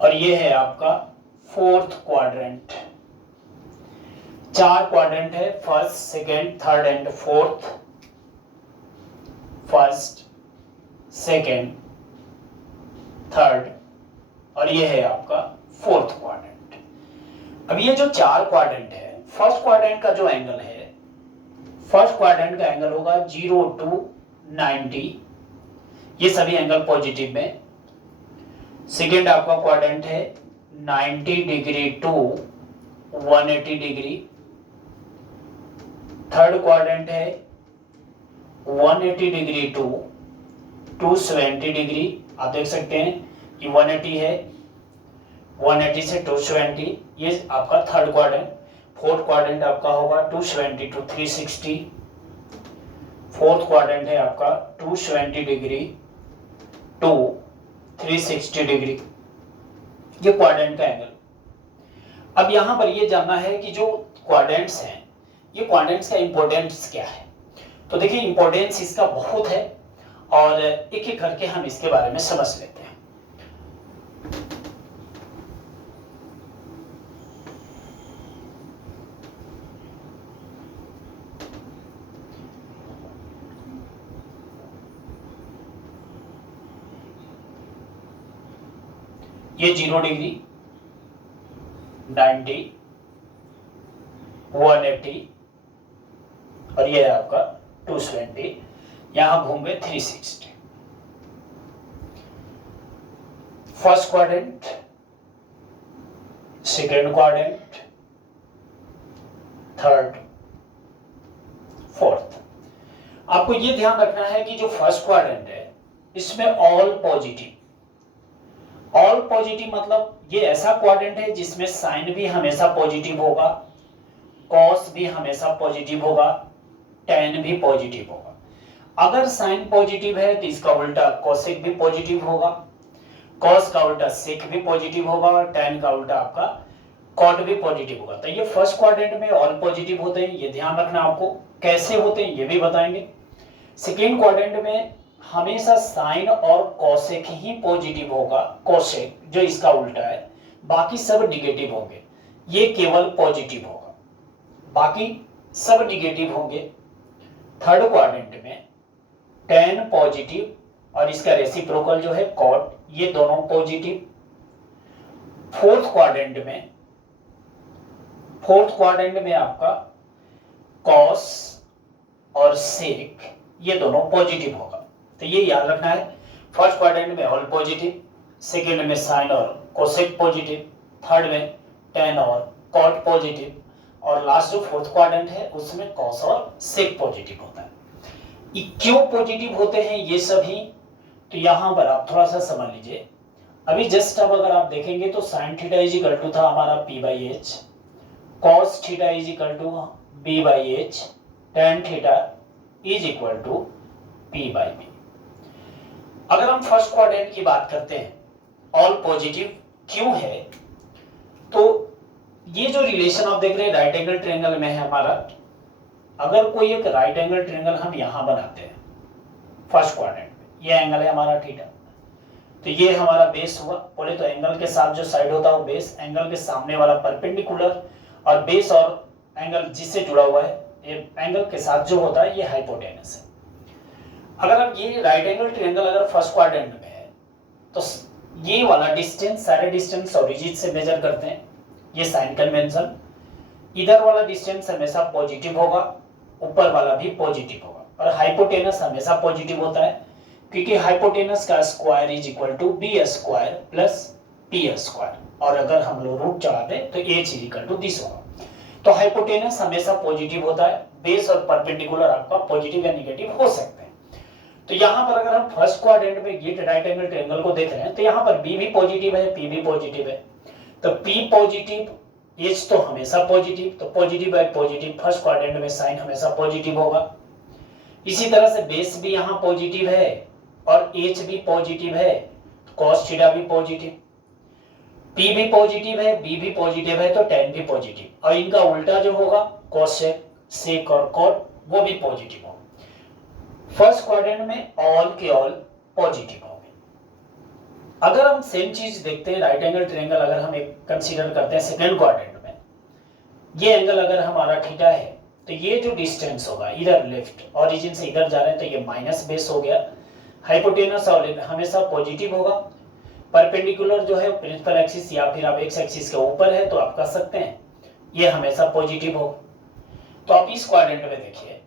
और ये है आपका फोर्थ क्वाड्रेंट। 4 क्वाड्रेंट है, first, second, third and fourth. First, second, third, और ये है आपका फोर्थ क्वाड्रेंट। अब ये जो 4 क्वाड्रेंट है, फर्स्ट क्वाड्रेंट का जो एंगल है, फर्स्ट क्वाड्रेंट का एंगल होगा 0 to 90, ये सभी एंगल पॉजिटिव में। सेकंड आपका क्वाड्रेंट है 90 degree to 180 degree. Third quadrant है 180 डिग्री to 270 डिग्री। आप देख सकते हैं कि 180 है, 180 से 270, ये आपका थर्ड क्वाड्रेंट। फोर्थ क्वाड्रेंट आपका होगा 270 to 360। फोर्थ क्वाड्रेंट है आपका 270 डिग्री to 360 डिग्री, ये क्वाड्रेंट का एंगल। अब यहां पर ये जानना है कि जो क्वाड्रेंट्स हैं, ये क्वाड्रेंट्स का इंपॉर्टेंस क्या है। तो देखिए, इंपॉर्टेंस इसका बहुत है, और एक एक करके हम इसके बारे में समझ लेते हैं। ये 0 डिग्री, 90, 180 और ये है आपका 270, यहां घूम गए 360। First quadrant, second quadrant, third, fourth. आपको ये ध्यान रखना है कि जो फर्स्ट क्वाड्रेंट है इसमें ऑल पॉजिटिव, ऑल पॉजिटिव मतलब ये ऐसा क्वाड्रेंट है जिसमें साइन भी हमेशा पॉजिटिव होगा, कॉस भी हमेशा पॉजिटिव होगा, टेन भी पॉजिटिव होगा। अगर साइन पॉजिटिव है तो इसका उल्टा कोसेक भी पॉजिटिव होगा, कॉस का उल्टा सेक भी पॉजिटिव होगा और टेन का उल्टा आपका कॉट भी पॉजिटिव होगा। तो ये फर्स्ट क्वाड्रेंट में ऑल पॉजिटिव होते हैं, ये ध्यान रखना आपको। कैसे होते हैं ये भी बताएंगे। सेकेंड क्वाड्रेंट में हमेशा साइन और कोसेक ही पॉजिटिव होगा, कोसेक जो इसका उल्टा है, बाकी सब निगेटिव होंगे, ये केवल पॉजिटिव होगा, बाकी सब निगेटिव होंगे। थर्ड क्वाड्रेंट में टेन पॉजिटिव और इसका रेसिप्रोकल जो है कॉट, ये दोनों पॉजिटिव। फोर्थ क्वाड्रेंट में आपका कॉस और सेक ये दोनों पॉजिटिव होगा। तो ये याद रखना है, फर्स्ट क्वाड्रेंट में ऑल पॉजिटिव, सेकेंड में साइन और कोसेक पॉजिटिव, थर्ड में टेन और कॉट पॉजिटिव और लास्ट जो फोर्थ क्वाड्रेंट है उसमें कॉस और सेक पॉजिटिव होता है। ये क्यों पॉजिटिव होते हैं ये सभी, तो यहां पर आप थोड़ा सा समझ लीजिए। अभी जस्ट अब अगर आप देखेंगे तो sin theta is equal to था हमारा p/h, cos theta is equal to b/h, tan theta is equal to p/b। अगर हम फर्स्ट क्वाड्रेंट की बात करते हैं ऑल पॉजिटिव क्यों है, तो ये जो रिलेशन आप देख रहे हैं राइट एंगल ट्रायंगल में है हमारा। अगर कोई एक राइट एंगल ट्रायंगल हम यहां बनाते हैं फर्स्ट क्वाड्रेंट में, ये एंगल है हमारा थीटा, तो ये हमारा बेस हुआ। बोले तो एंगल के साथ जो साइड होता है वो बेस, एंगल के सामने वाला परपेंडिकुलर और बेस और एंगल जिससे जुड़ा हुआ है ये एंगल के साथ जो होता है ये हाइपोटेनस है। अगर आप ये राइट एंगल ट्रायंगल अगर फर्स्ट क्वाड्रेंट में है तो ये वाला डिस्टेंस, सारे डिस्टेंस ओरिजिन से मेजर करते हैं, ये साइन कन्वेंशन। इधर वाला डिस्टेंस हमेशा पॉजिटिव होगा, ऊपर वाला भी पॉजिटिव होगा और हाइपोटेनस हमेशा पॉजिटिव होता है क्योंकि हाइपोटेनस का square is equal to B square plus P square, और अगर हम लोग रूट चढ़ाते तो H is equal to this होगा। तो हाइपोटेनस हमेशा पॉजिटिव होता है, बेस और परपेंडिकुलर आपका पॉजिटिव या नेगेटिव हो सकते हैं। तो यहाँ पर अगर हम फर्स्ट क्वाड्रेंट में ये राइट एंगल ट्रायंगल को देख रहे हैं तो यहाँ पर बी भी पॉजिटिव है, पी भी पॉजिटिव है, तो पी पॉजिटिव, एच तो हमेशा पॉजिटिव, तो positive bye positive first quadrant में साइन हमेशा पॉजिटिव होगा। इसी तरह से बेस भी यहाँ पॉजिटिव है और एच भी पॉजिटिव है, कॉस थीटा भी पॉजिटिव, पी भी पॉजिटिव है, बी भी पॉजिटिव है तो टेन भी पॉजिटिव, और इनका उल्टा जो होगा कोसेक, सेक और कॉट वो भी पॉजिटिव होगा। फर्स्ट क्वाड्रेंट में ऑल के ऑल पॉजिटिव होंगे। अगर हम सेम चीज देखते हैं राइट एंगल ट्रायंगल अगर हम एक कंसीडर करते हैं सेकंड क्वाड्रेंट में, ये एंगल अगर हमारा थीटा है तो ये जो डिस्टेंस होगा इधर लेफ्ट ओरिजिन से इधर जा रहे हैं तो ये माइनस बेस हो गया, हाइपोटेनस और हमेशा पॉजिटिव होगा, परपेंडिकुलर जो है प्रिंसिपल एक्सिस या फिर आप एक्स एक्सिस के ऊपर है तो आप कह सकते हैं ये हमेशा पॉजिटिव होगा। तो आप इस क्वाड्रेंट में देखिए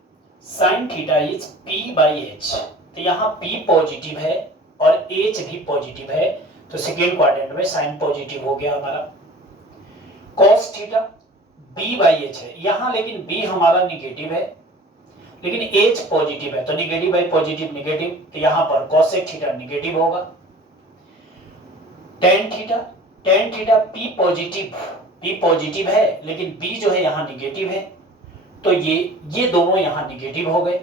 साइन थीटा इज p/h, तो यहाँ p पॉजिटिव है और h भी पॉजिटिव है, तो सेकेंड क्वाड्रेंट में साइन पॉजिटिव हो गया हमारा। cos थीटा b/h है यहाँ, लेकिन b हमारा निगेटिव है लेकिन h पॉजिटिव है, तो निगेटिव बाई पॉजिटिव निगेटिव, तो यहाँ पर cosec थीटा निगेटिव होगा। tan थीटा p पॉजिटिव है लेकिन b जो है यहाँ निगेटिव है, तो ये दोनों यहाँ निगेटिव हो गए,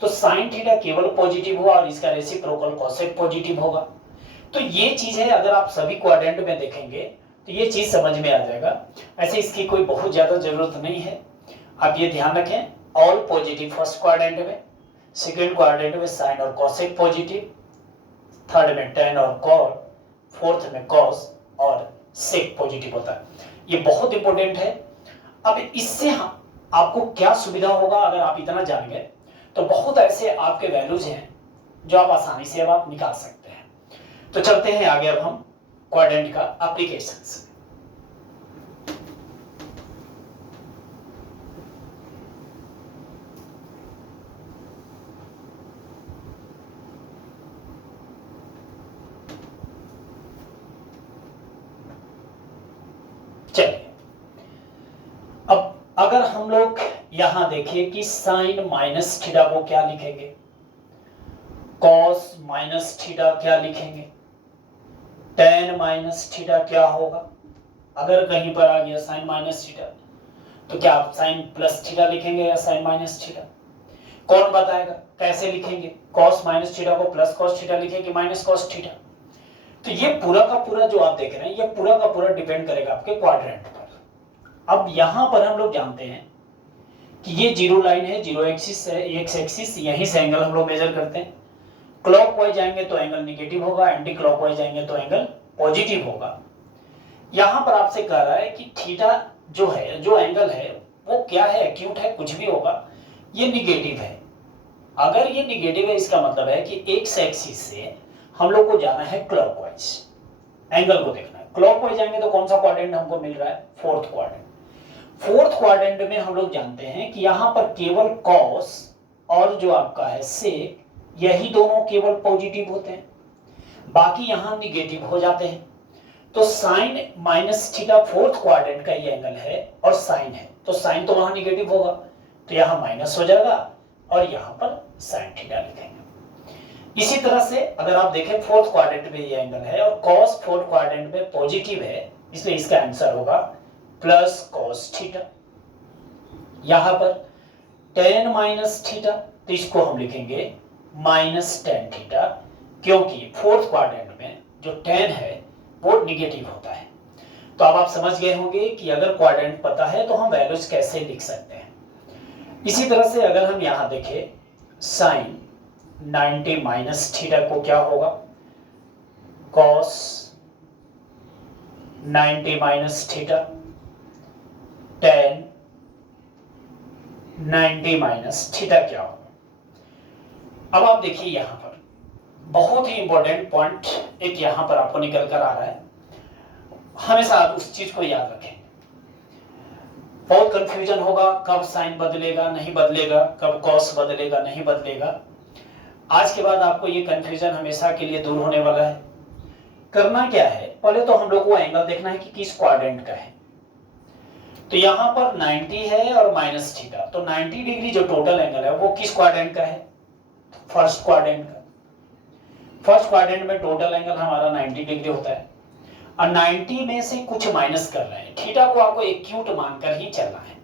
तो साइन थीटा केवल पॉजिटिव हुआ और इसका रेसिप्रोकल कोसेक पॉजिटिव होगा। तो ये चीज है, अगर आप सभी क्वाड्रेंट में देखेंगे तो ये चीज समझ में आ जाएगा। ऐसे इसकी कोई बहुत ज्यादा जरूरत नहीं है, आप ये ध्यान रखें ऑल पॉजिटिव फर्स्ट क्वाड्रेंट में, सेकेंड क्वाड्रेंट में साइन और कोसेक पॉजिटिव, थर्ड में टेन और कॉट, फोर्थ में कॉस और सेक पॉजिटिव होता है। ये बहुत इंपॉर्टेंट है। अब इससे आपको क्या सुविधा होगा अगर आप इतना जान गए, तो बहुत ऐसे आपके वैल्यूज हैं जो आप आसानी से अब आप निकाल सकते हैं। तो चलते हैं आगे अब हम क्वाड्रेंट का एप्लीकेशंस। चलिए अब अगर हम लोग यहां देखिए कि साइन माइनस थीटा को क्या लिखेंगे, कॉस माइनस थीटा क्या लिखेंगे, टेन माइनस थीटा क्या होगा। अगर कहीं पर आ गया साइन माइनस थीटा तो क्या आप साइन प्लस थीटा लिखेंगे या साइन माइनस थीटा? कौन बताएगा कैसे लिखेंगे? कॉस माइनस थीटा को प्लस कॉस थीटा लिखेंगे कि माइनस कॉस थीटा? तो ये पूरा का पूरा जो आप देख रहे हैं ये पूरा का पूरा डिपेंड करेगा आपके क्वाड्रेंट पर। अब यहां पर हम लोग जानते हैं कि ये जीरो लाइन है, जीरो एक्सिस है, एक्स एक्सिस, यहीं से एंगल हम लोग मेजर करते हैं। क्लॉकवाइज जाएंगे तो एंगल नेगेटिव होगा, एंटी क्लॉकवाइज जाएंगे तो एंगल पॉजिटिव होगा। यहां पर आपसे कह रहा है कि थीटा जो है, जो एंगल है वो क्या है, एक्यूट है, कुछ भी होगा, ये निगेटिव है। अगर ये निगेटिव है इसका मतलब है कि एक्स एक्सिस से हम लोग को जाना है क्लॉकवाइज, एंगल को देखना है। क्लॉकवाइज जाएंगे तो कौन सा क्वाड्रेंट हमको मिल रहा है? Fourth quadrant. फोर्थ क्वाड्रेंट में हम लोग जानते हैं कि यहां पर केवल कॉस और जो आपका है सेक, यही दोनों केवल पॉजिटिव होते हैं, बाकी यहां निगेटिव हो जाते हैं। तो sin minus theta fourth quadrant का ये एंगल है और साइन है, तो साइन तो वहां निगेटिव होगा, तो यहां माइनस हो जाएगा और यहां पर साइन थीटा लिखेंगे। इसी तरह से अगर आप देखें फोर्थ क्वाड्रेंट में ये एंगल है और कॉस फोर्थ क्वाड्रेंट में पॉजिटिव है, इसलिए इसका आंसर होगा प्लस कॉस थीटा। यहां पर टेन माइनस थीटा, तो इसको हम लिखेंगे माइनस टेन थीटा, क्योंकि फोर्थ क्वाड्रेंट में जो टेन है वो निगेटिव होता है। तो अब आप समझ गए होंगे कि अगर क्वाड्रेंट पता है तो हम वैल्यूज कैसे लिख सकते हैं। इसी तरह से अगर हम यहां देखें साइन 90 माइनस थीटा को क्या होगा, cos 90 minus theta, ten 90 minus theta क्या होगा। अब आप देखिए यहां पर बहुत ही इंपॉर्टेंट पॉइंट एक यहां पर आपको निकल कर आ रहा है, हमेशा आप उस चीज को याद रखें। बहुत कंफ्यूजन होगा, कब साइन बदलेगा नहीं बदलेगा, कब कॉस बदलेगा नहीं बदलेगा। आज के बाद आपको ये कंफ्यूजन हमेशा के लिए दूर होने वाला है। करना क्या है, पहले तो हम लोग को एंगल देखना है कि किस क्वाड्रेंट का है। तो यहां पर 90 है और माइनस थीटा, तो 90 डिग्री जो टोटल एंगल है वो किस क्वाड्रेंट का है? फर्स्ट क्वाड्रेंट का। फर्स्ट क्वाड्रेंट में टोटल एंगल हमारा 90 डिग्री होता है और 90 में से कुछ माइनस कर रहे हैं, थीटा को आपको एक्यूट मानकर ही चलना है।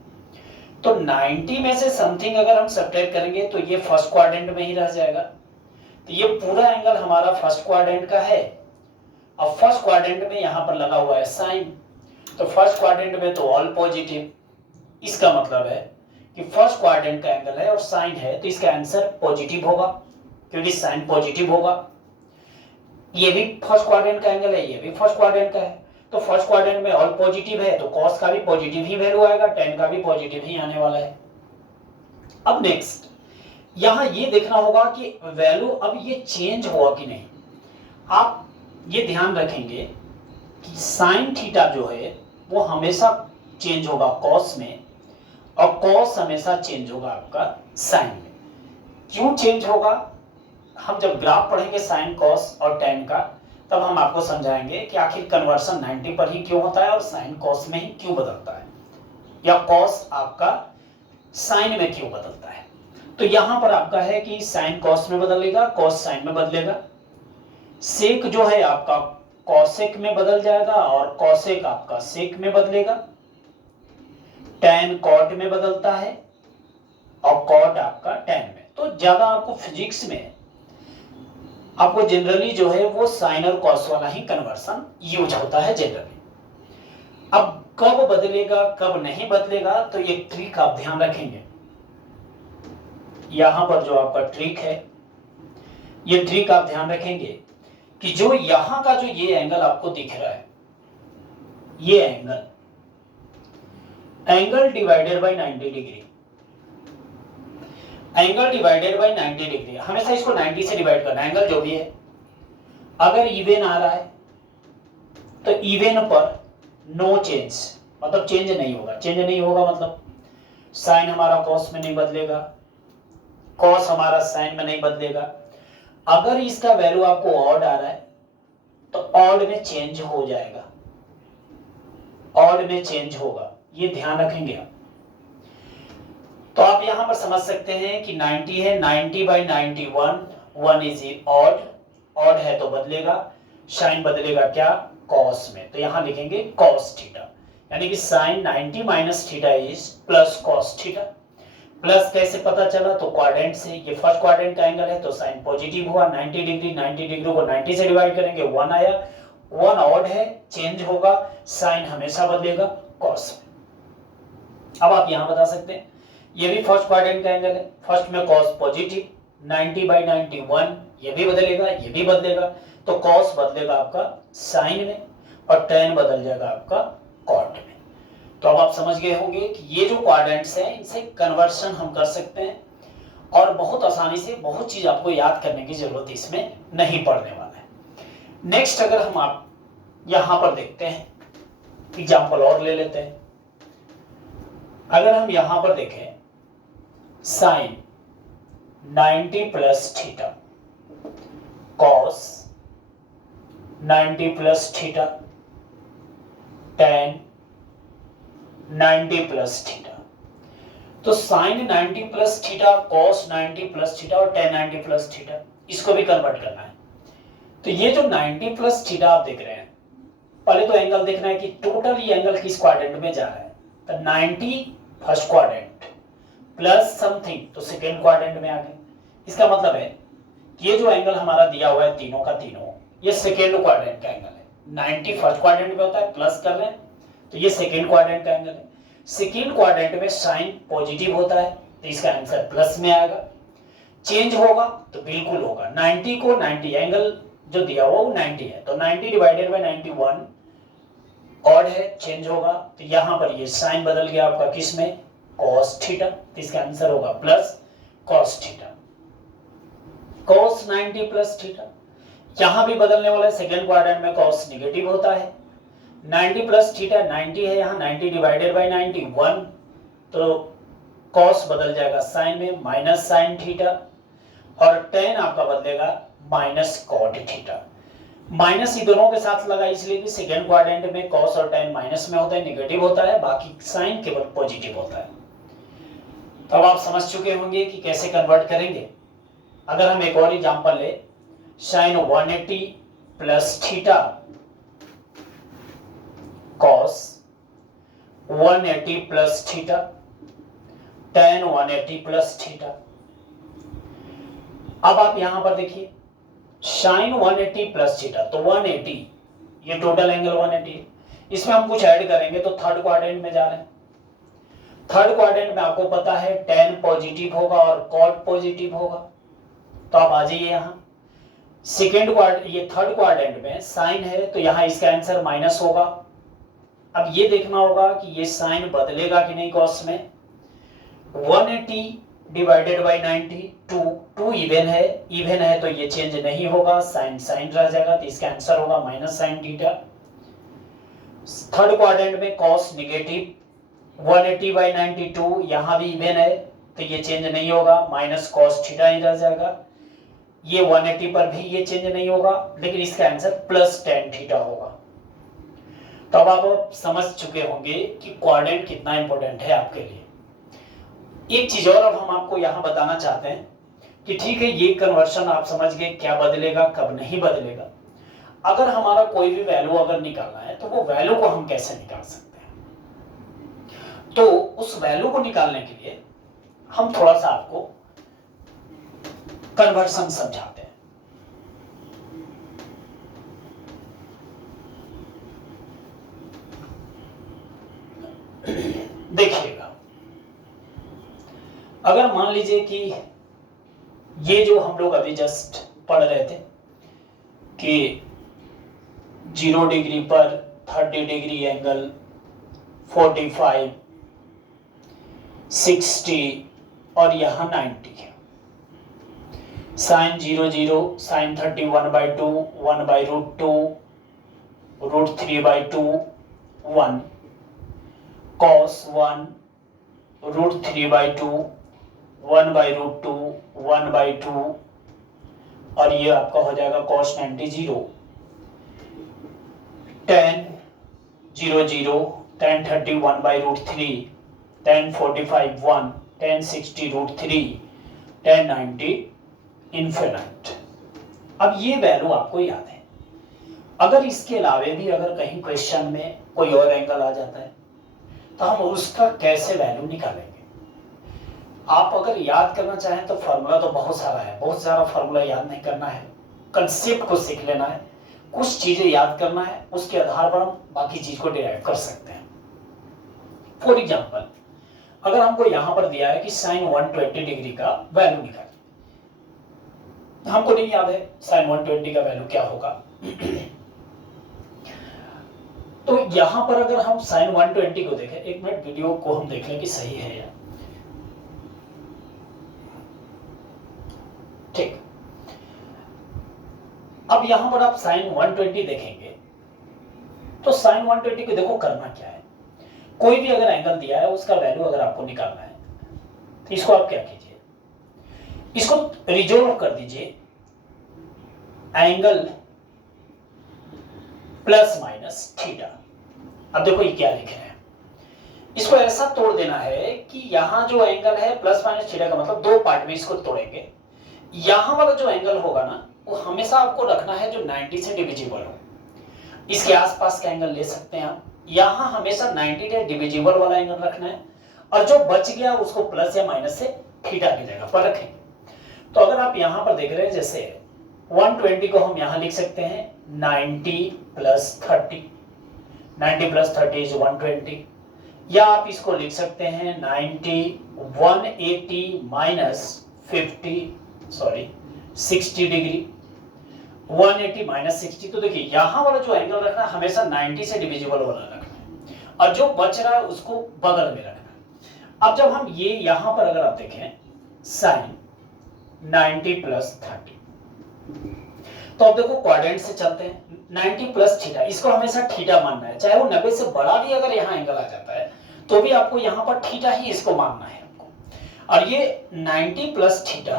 तो 90 में से समथिंग अगर हम सब्ट्रैक्ट करेंगे तो ये फर्स्ट क्वाड्रेंट में ही रह जाएगा। तो ये पूरा एंगल हमारा फर्स्ट क्वाड्रेंट का है। अब फर्स्ट क्वाड्रेंट में यहां पर लगा हुआ है साइन, तो फर्स्ट क्वाड्रेंट में तो ऑल पॉजिटिव, इसका मतलब है कि फर्स्ट क्वाड्रेंट का एंगल है और साइन है, तो इसका आंसर पॉजिटिव होगा क्योंकि साइन पॉजिटिव होगा। ये भी फर्स्ट क्वाड्रेंट का एंगल है, ये भी फर्स्ट क्वाड्रेंट का है, तो फर्स्ट क्वाड्रेंट में ऑल पॉजिटिव है तो कॉस का भी पॉजिटिव ही वैल्यू आएगा, टेन का भी पॉजिटिव ही आने वाला है। अब नेक्स्ट यहां ये देखना होगा कि वैल्यू अब ये चेंज हुआ कि नहीं। आप ये ध्यान रखेंगे कि साइन थीटा जो है वो हमेशा चेंज होगा कॉस में और कॉस हमेशा चेंज होगा आपका साइन में। क्यों चेंज होगा, हम जब ग्राफ पढ़ेंगे साइन कॉस और टेन का तब हम आपको समझाएंगे कि आखिर कन्वर्सन 90 पर ही क्यों होता है और साइन कॉस में ही क्यों बदलता है, या कॉस आपका साइन में क्यों बदलता है। तो यहां पर आपका है कि साइन कॉस में बदलेगा, कॉस साइन में बदलेगा, सेक जो है आपका कॉसेक में बदल जाएगा और कॉसेक आपका सेक में बदलेगा, टैन कॉट में बदलता है और कॉट आपका टैन में। तो ज्यादा आपको फिजिक्स में आपको जनरली जो है वो साइन और कॉस वाला ही कन्वर्सन यूज होता है जनरली। अब कब बदलेगा कब नहीं बदलेगा, तो ये ट्रिक आप ध्यान रखेंगे। यहां पर जो आपका ट्रिक है, ये ट्रिक आप ध्यान रखेंगे कि जो यहां का जो ये एंगल आपको दिख रहा है, ये angle divided by 90 degree, angle divided by 90 degree, हमेशा इसको 90 से डिवाइड करना, एंगल जो भी है। अगर इवन आ रहा है तो इवन पर नो चेंज, मतलब चेंज नहीं होगा। चेंज नहीं होगा मतलब साइन हमारा कॉस में नहीं बदलेगा, कॉस हमारा साइन में नहीं बदलेगा। अगर इसका वैल्यू आपको ऑड आ रहा है तो ऑड में चेंज हो जाएगा, ऑड में चेंज होगा, ये ध्यान रखेंगे आप। तो आप यहां पर समझ सकते हैं कि 90 है, 90/91, 1 इज ऑड, ऑड है तो बदलेगा, साइन बदलेगा क्या, कॉस में, तो यहां लिखेंगे कॉस थीटा, यानी कि sin 90 minus theta is plus cos theta. Plus कैसे पता चला, तो क्वाड्रेंट से, ये फर्स्ट क्वाड्रेंट का एंगल है तो साइन पॉजिटिव हुआ, 90 डिग्री, 90 डिग्री को 90 से डिवाइड करेंगे 1 आया, 1 ऑड है, चेंज होगा, साइन हमेशा बदलेगा कॉस में। अब आप यहां बता सकते हैं ये भी फर्स्ट क्वाड्रेंट का एंगल है, फर्स्ट में कॉस पॉजिटिव, 90/91, ये भी बदलेगा, ये भी बदलेगा, तो कॉस बदलेगा आपका साइन में और tan बदल जाएगा आपका कॉट में। तो अब आप समझ गए होंगे कि ये जो क्वाड्रेंट्स हैं इनसे कन्वर्शन हम कर सकते हैं और बहुत आसानी से, बहुत चीज आपको याद करने की जरूरत इसमें नहीं पड़ने वाला है। नेक्स्ट अगर हम आप यहां पर देखते हैं, एग्जाम्पल और ले लेते हैं। अगर हम यहां पर देखें sine 90 plus theta, cos 90 plus theta, tan 90 plus theta, तो sine 90 plus theta, cos 90 plus theta और tan 90 प्लस थीटा, इसको भी कन्वर्ट करना है। तो ये जो 90 प्लस थीटा आप देख रहे हैं, पहले तो एंगल देखना है कि टोटल ये एंगल किस क्वाड्रेंट में जा रहा है, तो 90 फर्स्ट क्वाड्रेंट प्लस समथिंग तो सेकेंड क्वाड्रेंट में आ गए। इसका मतलब है कि ये जो एंगल हमारा दिया हुआ है तीनों का तीनों, ये सेकेंड क्वाड्रेंट का एंगल है। 90 फर्स्ट क्वाड्रेंट में होता है, प्लस कर रहे हैं तो ये सेकेंड क्वाड्रेंट का एंगल है। सेकेंड क्वाड्रेंट में साइन पॉजिटिव होता है तो इसका आंसर प्लस में आएगा। चेंज होगा तो बिल्कुल होगा, 90 को 90, एंगल जो दिया हुआ वो 90 है तो 90/91 ऑड है, चेंज होगा, तो यहां पर ये साइन बदल गया आपका किस में, कॉस थीटा, तो इसका आंसर होगा plus cos theta. Cos 90 plus theta यहां भी बदलने वाला है, सेकेंड क्वाड्रेंट में कॉस नेगेटिव होता है, 90 प्लस थीटा 90 है यहाँ, 90/91, तो कॉस बदल जाएगा साइन में, माइनस साइन थीटा, और tan आपका बदलेगा माइनस कॉट थीटा। माइनस ही दोनों के साथ लगा इसलिए कि सेकेंड क्वाड्रेंट में कॉस और tan माइनस में होता है, नेगेटिव होता है, बाकी साइन केवल पॉजिटिव होता है। तो अब आप समझ चुके होंगे कि कैसे कन्वर्ट करेंगे। अगर हम एक और एग्जांपल ले, sin 180 plus theta, cos 180 plus theta, tan 180 plus theta. अब आप यहां पर देखिए साइन 180 प्लस थीटा, तो 180 ये टोटल एंगल 180 है, इसमें हम कुछ ऐड करेंगे तो थर्ड क्वाड्रेंट में जा रहे हैं। थर्ड क्वाड्रेंट में आपको पता है tan पॉजिटिव होगा और कॉट पॉजिटिव होगा, तो आप आ जाइए यहां। सेकेंड क्वाड्रेंट, ये थर्ड क्वाड्रेंट में साइन है तो यहां इसका आंसर माइनस होगा। अब ये देखना होगा कि ये साइन बदलेगा कि नहीं कॉस में। 180/90, 2 इवन है तो ये चेंज नहीं होगा, साइन साइन रह जाएगा, तो इसका आंसर होगा minus sine theta. Third quadrant में कॉस नेगेटिव, 180/92 यहां भी इवन है तो ये चेंज नहीं होगा, माइनस कॉस थीटा ही रह जाएगा। ये 180 पर भी ये चेंज नहीं होगा, लेकिन इसका आंसर प्लस tan थीटा होगा। तो अब आप समझ चुके होंगे कि क्वाड्रेंट कितना इंपॉर्टेंट है आपके लिए। एक चीज और अब हम आपको यहां बताना चाहते हैं कि ठीक है ये कन्वर्शन आप समझ गए, क्या बदलेगा कब नहीं बदलेगा। अगर हमारा कोई भी वैल्यू अगर निकालना है तो वो वैल्यू को हम कैसे निकाल सकते हैं, तो उस वैल्यू को निकालने के लिए हम थोड़ा सा आपको कन्वर्शन समझाते हैं। देखिएगा, अगर मान लीजिए कि ये जो हम लोग अभी जस्ट पढ़ रहे थे कि 0 डिग्री पर 30 डिग्री एंगल, 45, 60 और यहां 90 है, साइन 0 0, साइन 30 1/2, 1/√2 √3/2 1, cos 1 √3/2 1/√2 1/2, और ये आपका हो जाएगा cos 90 0, tan 0 0, tan 30 1/√3, tan 45 1, tan 60 √3, tan 90 infinite. अब ये वैल्यू आपको याद है। अगर इसके अलावे भी अगर कहीं क्वेश्चन में कोई और एंगल आ जाता है तो हम उसका कैसे वैल्यू निकालेंगे। आप अगर याद करना चाहें तो फॉर्मूला तो बहुत सारा है, बहुत सारा फॉर्मूला याद नहीं करना है, कंसेप्ट को सीख लेना है, कुछ चीजें याद करना है, उसके आधार पर हम बाकी चीज को डिराइव कर सकते हैं। फॉर एग्जाम्पल, अगर हमको यहां पर दिया है कि साइन 120 डिग्री का वैल्यू निकाल, हमको नहीं याद है साइन 120 का वैल्यू क्या होगा। तो यहां पर अगर हम साइन 120 को देखें, एक मिनट वीडियो को हम देख लें कि सही है या ठीक। अब यहां पर आप साइन 120 देखेंगे तो साइन 120 को देखो करना क्या है। कोई भी अगर एंगल दिया है उसका वैल्यू अगर आपको निकालना है तो इसको आप क्या कीजिए, इसको रिजोल्व कर दीजिए एंगल प्लस माइनस थीटा। अब देखो ये क्या लिख रहे हैं, इसको ऐसा तोड़ देना है कि यहां जो एंगल है प्लस माइनस थीटा का मतलब दो पार्ट में इसको तोड़ेंगे। यहां वाला जो एंगल होगा ना वो हमेशा आपको रखना है जो 90 से डिविजिबल हो। इसके आसपास का एंगल ले सकते हैं आप, यहां हमेशा 90 से डिविजिबल वाला एंगल रखना है, और जो बच गया उसको प्लस या माइनस से थीटा की जगह पर रखेंगे। तो अगर आप यहां पर देख रहे हैं जैसे 120 को हम यहां लिख सकते हैं 90 + 30, 90 + 30 इज 120, या आप इसको लिख सकते हैं 90 180 - 60 डिग्री 180 - 60। तो देखिए यहां वाला जो एंगल रखना है हमेशा 90 से डिविजिबल वाला रखना है, और जो बच रहा है उसको बगल में रखना है। अब जब हम ये यहां पर अगर आप देखें साइन 90 + 30, तो अब देखो क्वाड्रेंट से चलते हैं 90 + थीटा, इसको हमेशा थीटा मानना है, चाहे वो 90 से बड़ा भी अगर यहाँ एंगल आ जाता है तो भी आपको यहाँ पर थीटा ही इसको मानना है आपको। और ये 90 + थीटा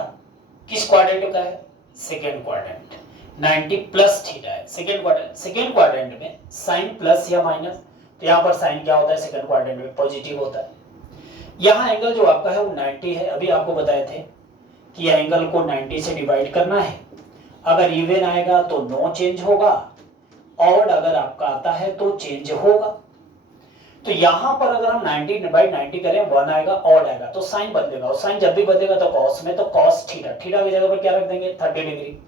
किस क्वाड्रेंट का है, सेकेंड क्वाड्रेंट, 90 + थीटा है सेकेंड क्वाड्रेंट। सेकेंड क्वाड्रेंट में साइन प्लस या माइनस, तो यहाँ पर साइन क्या होता है सेकेंड क्वाड्रेंट में, पॉजिटिव होता है। यहाँ एंगल जो आपका है वो 90 है, अभी आपको बताए थे कि एंगल को 90 से डिवाइड करना है, अगर इवन आएगा तो नो चेंज होगा, ऑड अगर आपका आता है तो चेंज होगा। तो यहां पर अगर हम 90/90 करें 1 आएगा, ऑड आएगा तो साइन बदलेगा, और साइन जब भी बदलेगा तो कॉस में, तो कॉस थीटा, थीटा की जगह पर क्या रख देंगे 30 डिग्री।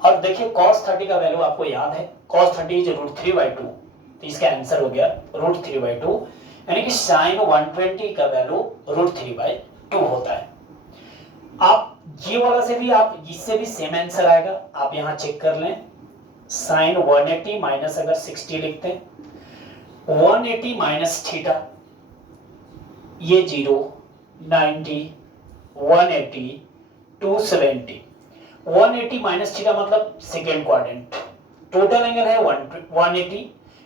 और देखिए cos 30 का वैल्यू आपको याद है, cos 30 इज √3/2, तो इसका आंसर हो गया √3/2, यानी कि साइन 120 का वैल्यू √3/2 होता है। आप ये वाला से भी, आप इससे भी सेम आंसर आएगा, आप यहां चेक कर लें। साइन 180 माइनस अगर 60 लिखते हैं, 180 माइनस थीटा, ये 0 90 180 270, 180 माइनस थीटा मतलब सेकेंड क्वाड्रेंट, टोटल एंगल है 180,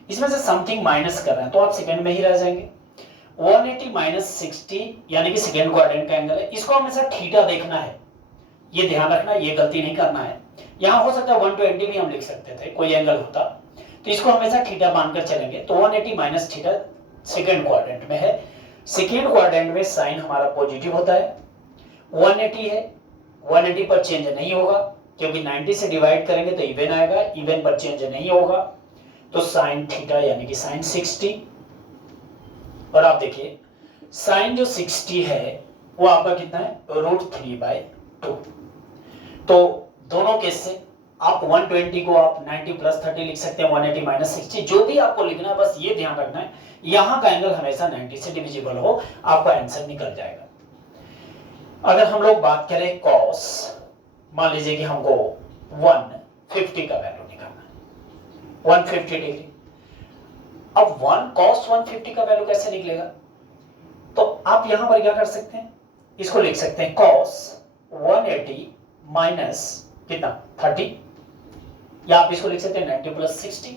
इसमें से समथिंग माइनस कर रहे हैं तो आप सेकेंड में ही रह जाएंगे। 180 - 60 यानी कि सेकेंड क्वाड्रेंट का एंगल है, इसको हमेशा थीटा देखना है, ये ध्यान रखना, ये गलती नहीं करना है। यहां हो सकता है 120 भी हम लिख सकते थे, कोई एंगल होता, तो इसको हमेशा थीटा मानकर चलेंगे। तो 180 - थीटा सेकेंड क्वाड्रेंट में है, सेकेंड क्वाड्रेंट में साइन हमारा पॉजिटिव होता है, 180 है, 180 पर चेंज नहीं होगा क्योंकि 90 से डिवाइड करेंगे तो इवन आएगा, इवन पर चेंज नहीं होगा, तो साइन थीटा यानी कि साइन 60। और आप देखिए साइन जो 60 है वो आपका कितना है √3/2। तो दोनों केस से आप 120 को आप 90 + 30 लिख सकते हैं, 180 - 60, जो भी आपको लिखना है बस ये ध्यान रखना है यहां का एंगल हमेशा 90 से डिविजिबल हो, आपका आंसर निकल जाएगा। अगर हम लोग बात करें cos, मान लीजिए कि हमको 150 का वैल्यू निकालना है, 150 डिग्री। अब cos 150 का वैल्यू कैसे निकलेगा, तो आप यहां पर क्या कर सकते हैं, इसको लिख सकते हैं cos 180 माइनस कितना 30, या आप इसको लिख सकते हैं 90 + 60,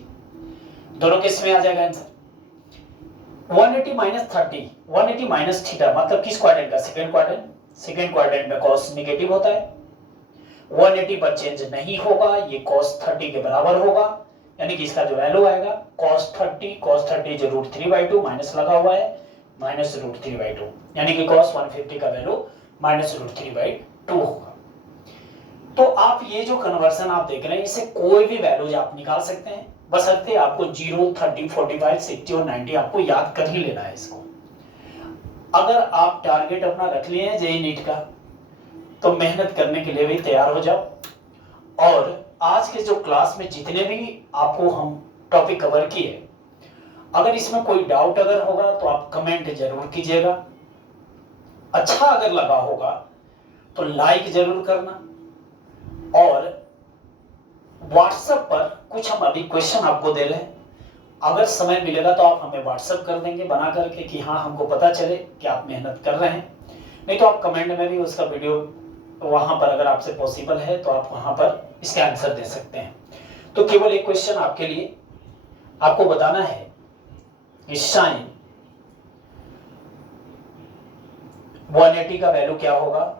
दोनों केस में आ जाएगा आंसर। 180 माइनस 30, 180 माइनस थीटा मतलब किस क्वाड्रेंट का? Second quadrant. सेकंड क्वाड्रेंट में cos नेगेटिव होता है, 180 पर चेंज नहीं होगा, ये cos 30 के बराबर होगा, यानी कि इसका जो वैल्यू आएगा cos 30 जो √3/2 माइनस लगा हुआ है माइनस √3/2, यानी कि cos 150 का वैल्यू माइनस √3/2 होगा। तो आप ये जो कन्वर्सन आप देख रहे हैं इससे कोई भी वैल्यूज आप निकाल सकते हैं, बशर्ते आपको 0, 30, 45, 60 और 90 आपको याद कर ही लेना है इसको। अगर आप टारगेट अपना रख लिए हैं जेईई नीट का तो मेहनत करने के लिए भी तैयार हो जाओ। और आज के जो क्लास में जितने भी आपको हम टॉपिक कवर किए, अगर इसमें कोई डाउट अगर होगा तो आप कमेंट जरूर कीजिएगा। अच्छा अगर लगा होगा तो लाइक जरूर करना, और व्हाट्सएप पर कुछ हम अभी क्वेश्चन आपको दे रहे हैं, अगर समय मिलेगा तो आप हमें व्हाट्सएप कर देंगे बना करके कि हाँ हमको पता चले कि आप मेहनत कर रहे हैं। नहीं तो आप कमेंट में भी उसका वीडियो वहां पर अगर आपसे पॉसिबल है तो आप वहां पर इसके आंसर दे सकते हैं। तो केवल एक क्वेश्चन आपके लिए आपको बताना है कि साइन 180 का वैल्यू क्या होगा,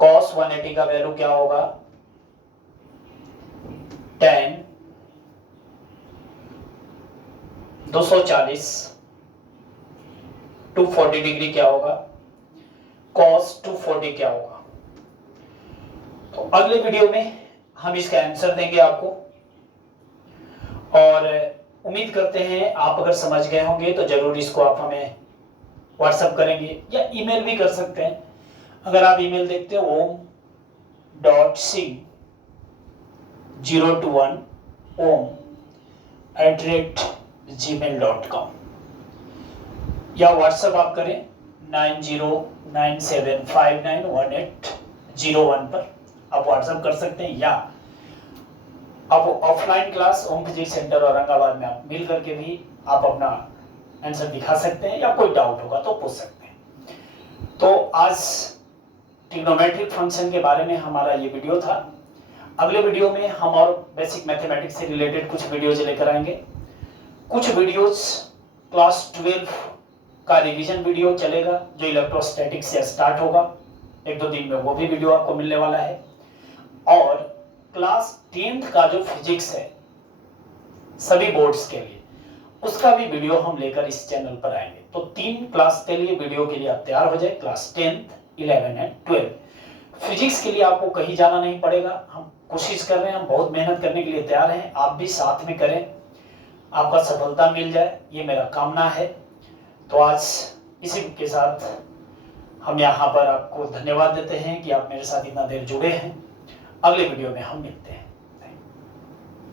cos 180 का वैल्यू क्या होगा, tan 240 240 डिग्री क्या होगा, cos 240 क्या होगा। तो अगले वीडियो में हम इसका आंसर देंगे आपको, और उम्मीद करते हैं आप अगर समझ गए होंगे तो जरूर इसको आप हमें व्हाट्सएप करेंगे या ईमेल भी कर सकते हैं। अगर आप ईमेल देखते हो om.singh021 om@gmail.com, या व्हाट्सएप आप करें 9097591801 पर आप व्हाट्सएप कर सकते हैं, या आप ऑफलाइन क्लास ओम फिजिक्स सेंटर औरंगाबाद में आप मिल करके भी आप अपना आंसर दिखा सकते हैं, या कोई डाउट होगा तो पूछ सकते हैं। तो आज ट्रिग्नोमेट्रिक फंक्शन के बारे में हमारा ये वीडियो था। अगले वीडियो में हम और बेसिक मैथमेटिक्स से रिलेटेड कुछ वीडियोज लेकर आएंगे। कुछ वीडियोज क्लास 12 का रिवीजन वीडियो चलेगा जो इलेक्ट्रोस्टैटिक्स से स्टार्ट होगा, 1-2 दिन में वो भी वीडियो आपको मिलने वाला है। और क्लास 10th का जो फिजिक्स है सभी बोर्ड्स के लिए, उसका भी वीडियो हम लेकर इस चैनल पर आएंगे। तो 3 क्लास के लिए वीडियो के लिए आप तैयार हो जाए, क्लास 10th, 11 एंड 12। फिजिक्स के लिए आपको कहीं जाना नहीं पड़ेगा, हम कोशिश कर रहे हैं, हम बहुत मेहनत करने के लिए तैयार हैं, आप भी साथ में करें, आपका सफलता मिल जाए, ये मेरा कामना है। तो आज इसी के साथ हम यहाँ पर आपको धन्यवाद देते हैं कि आप मेरे साथ इतना देर जुड़े हैं। अगले वीडियो में हम मिलते हैं।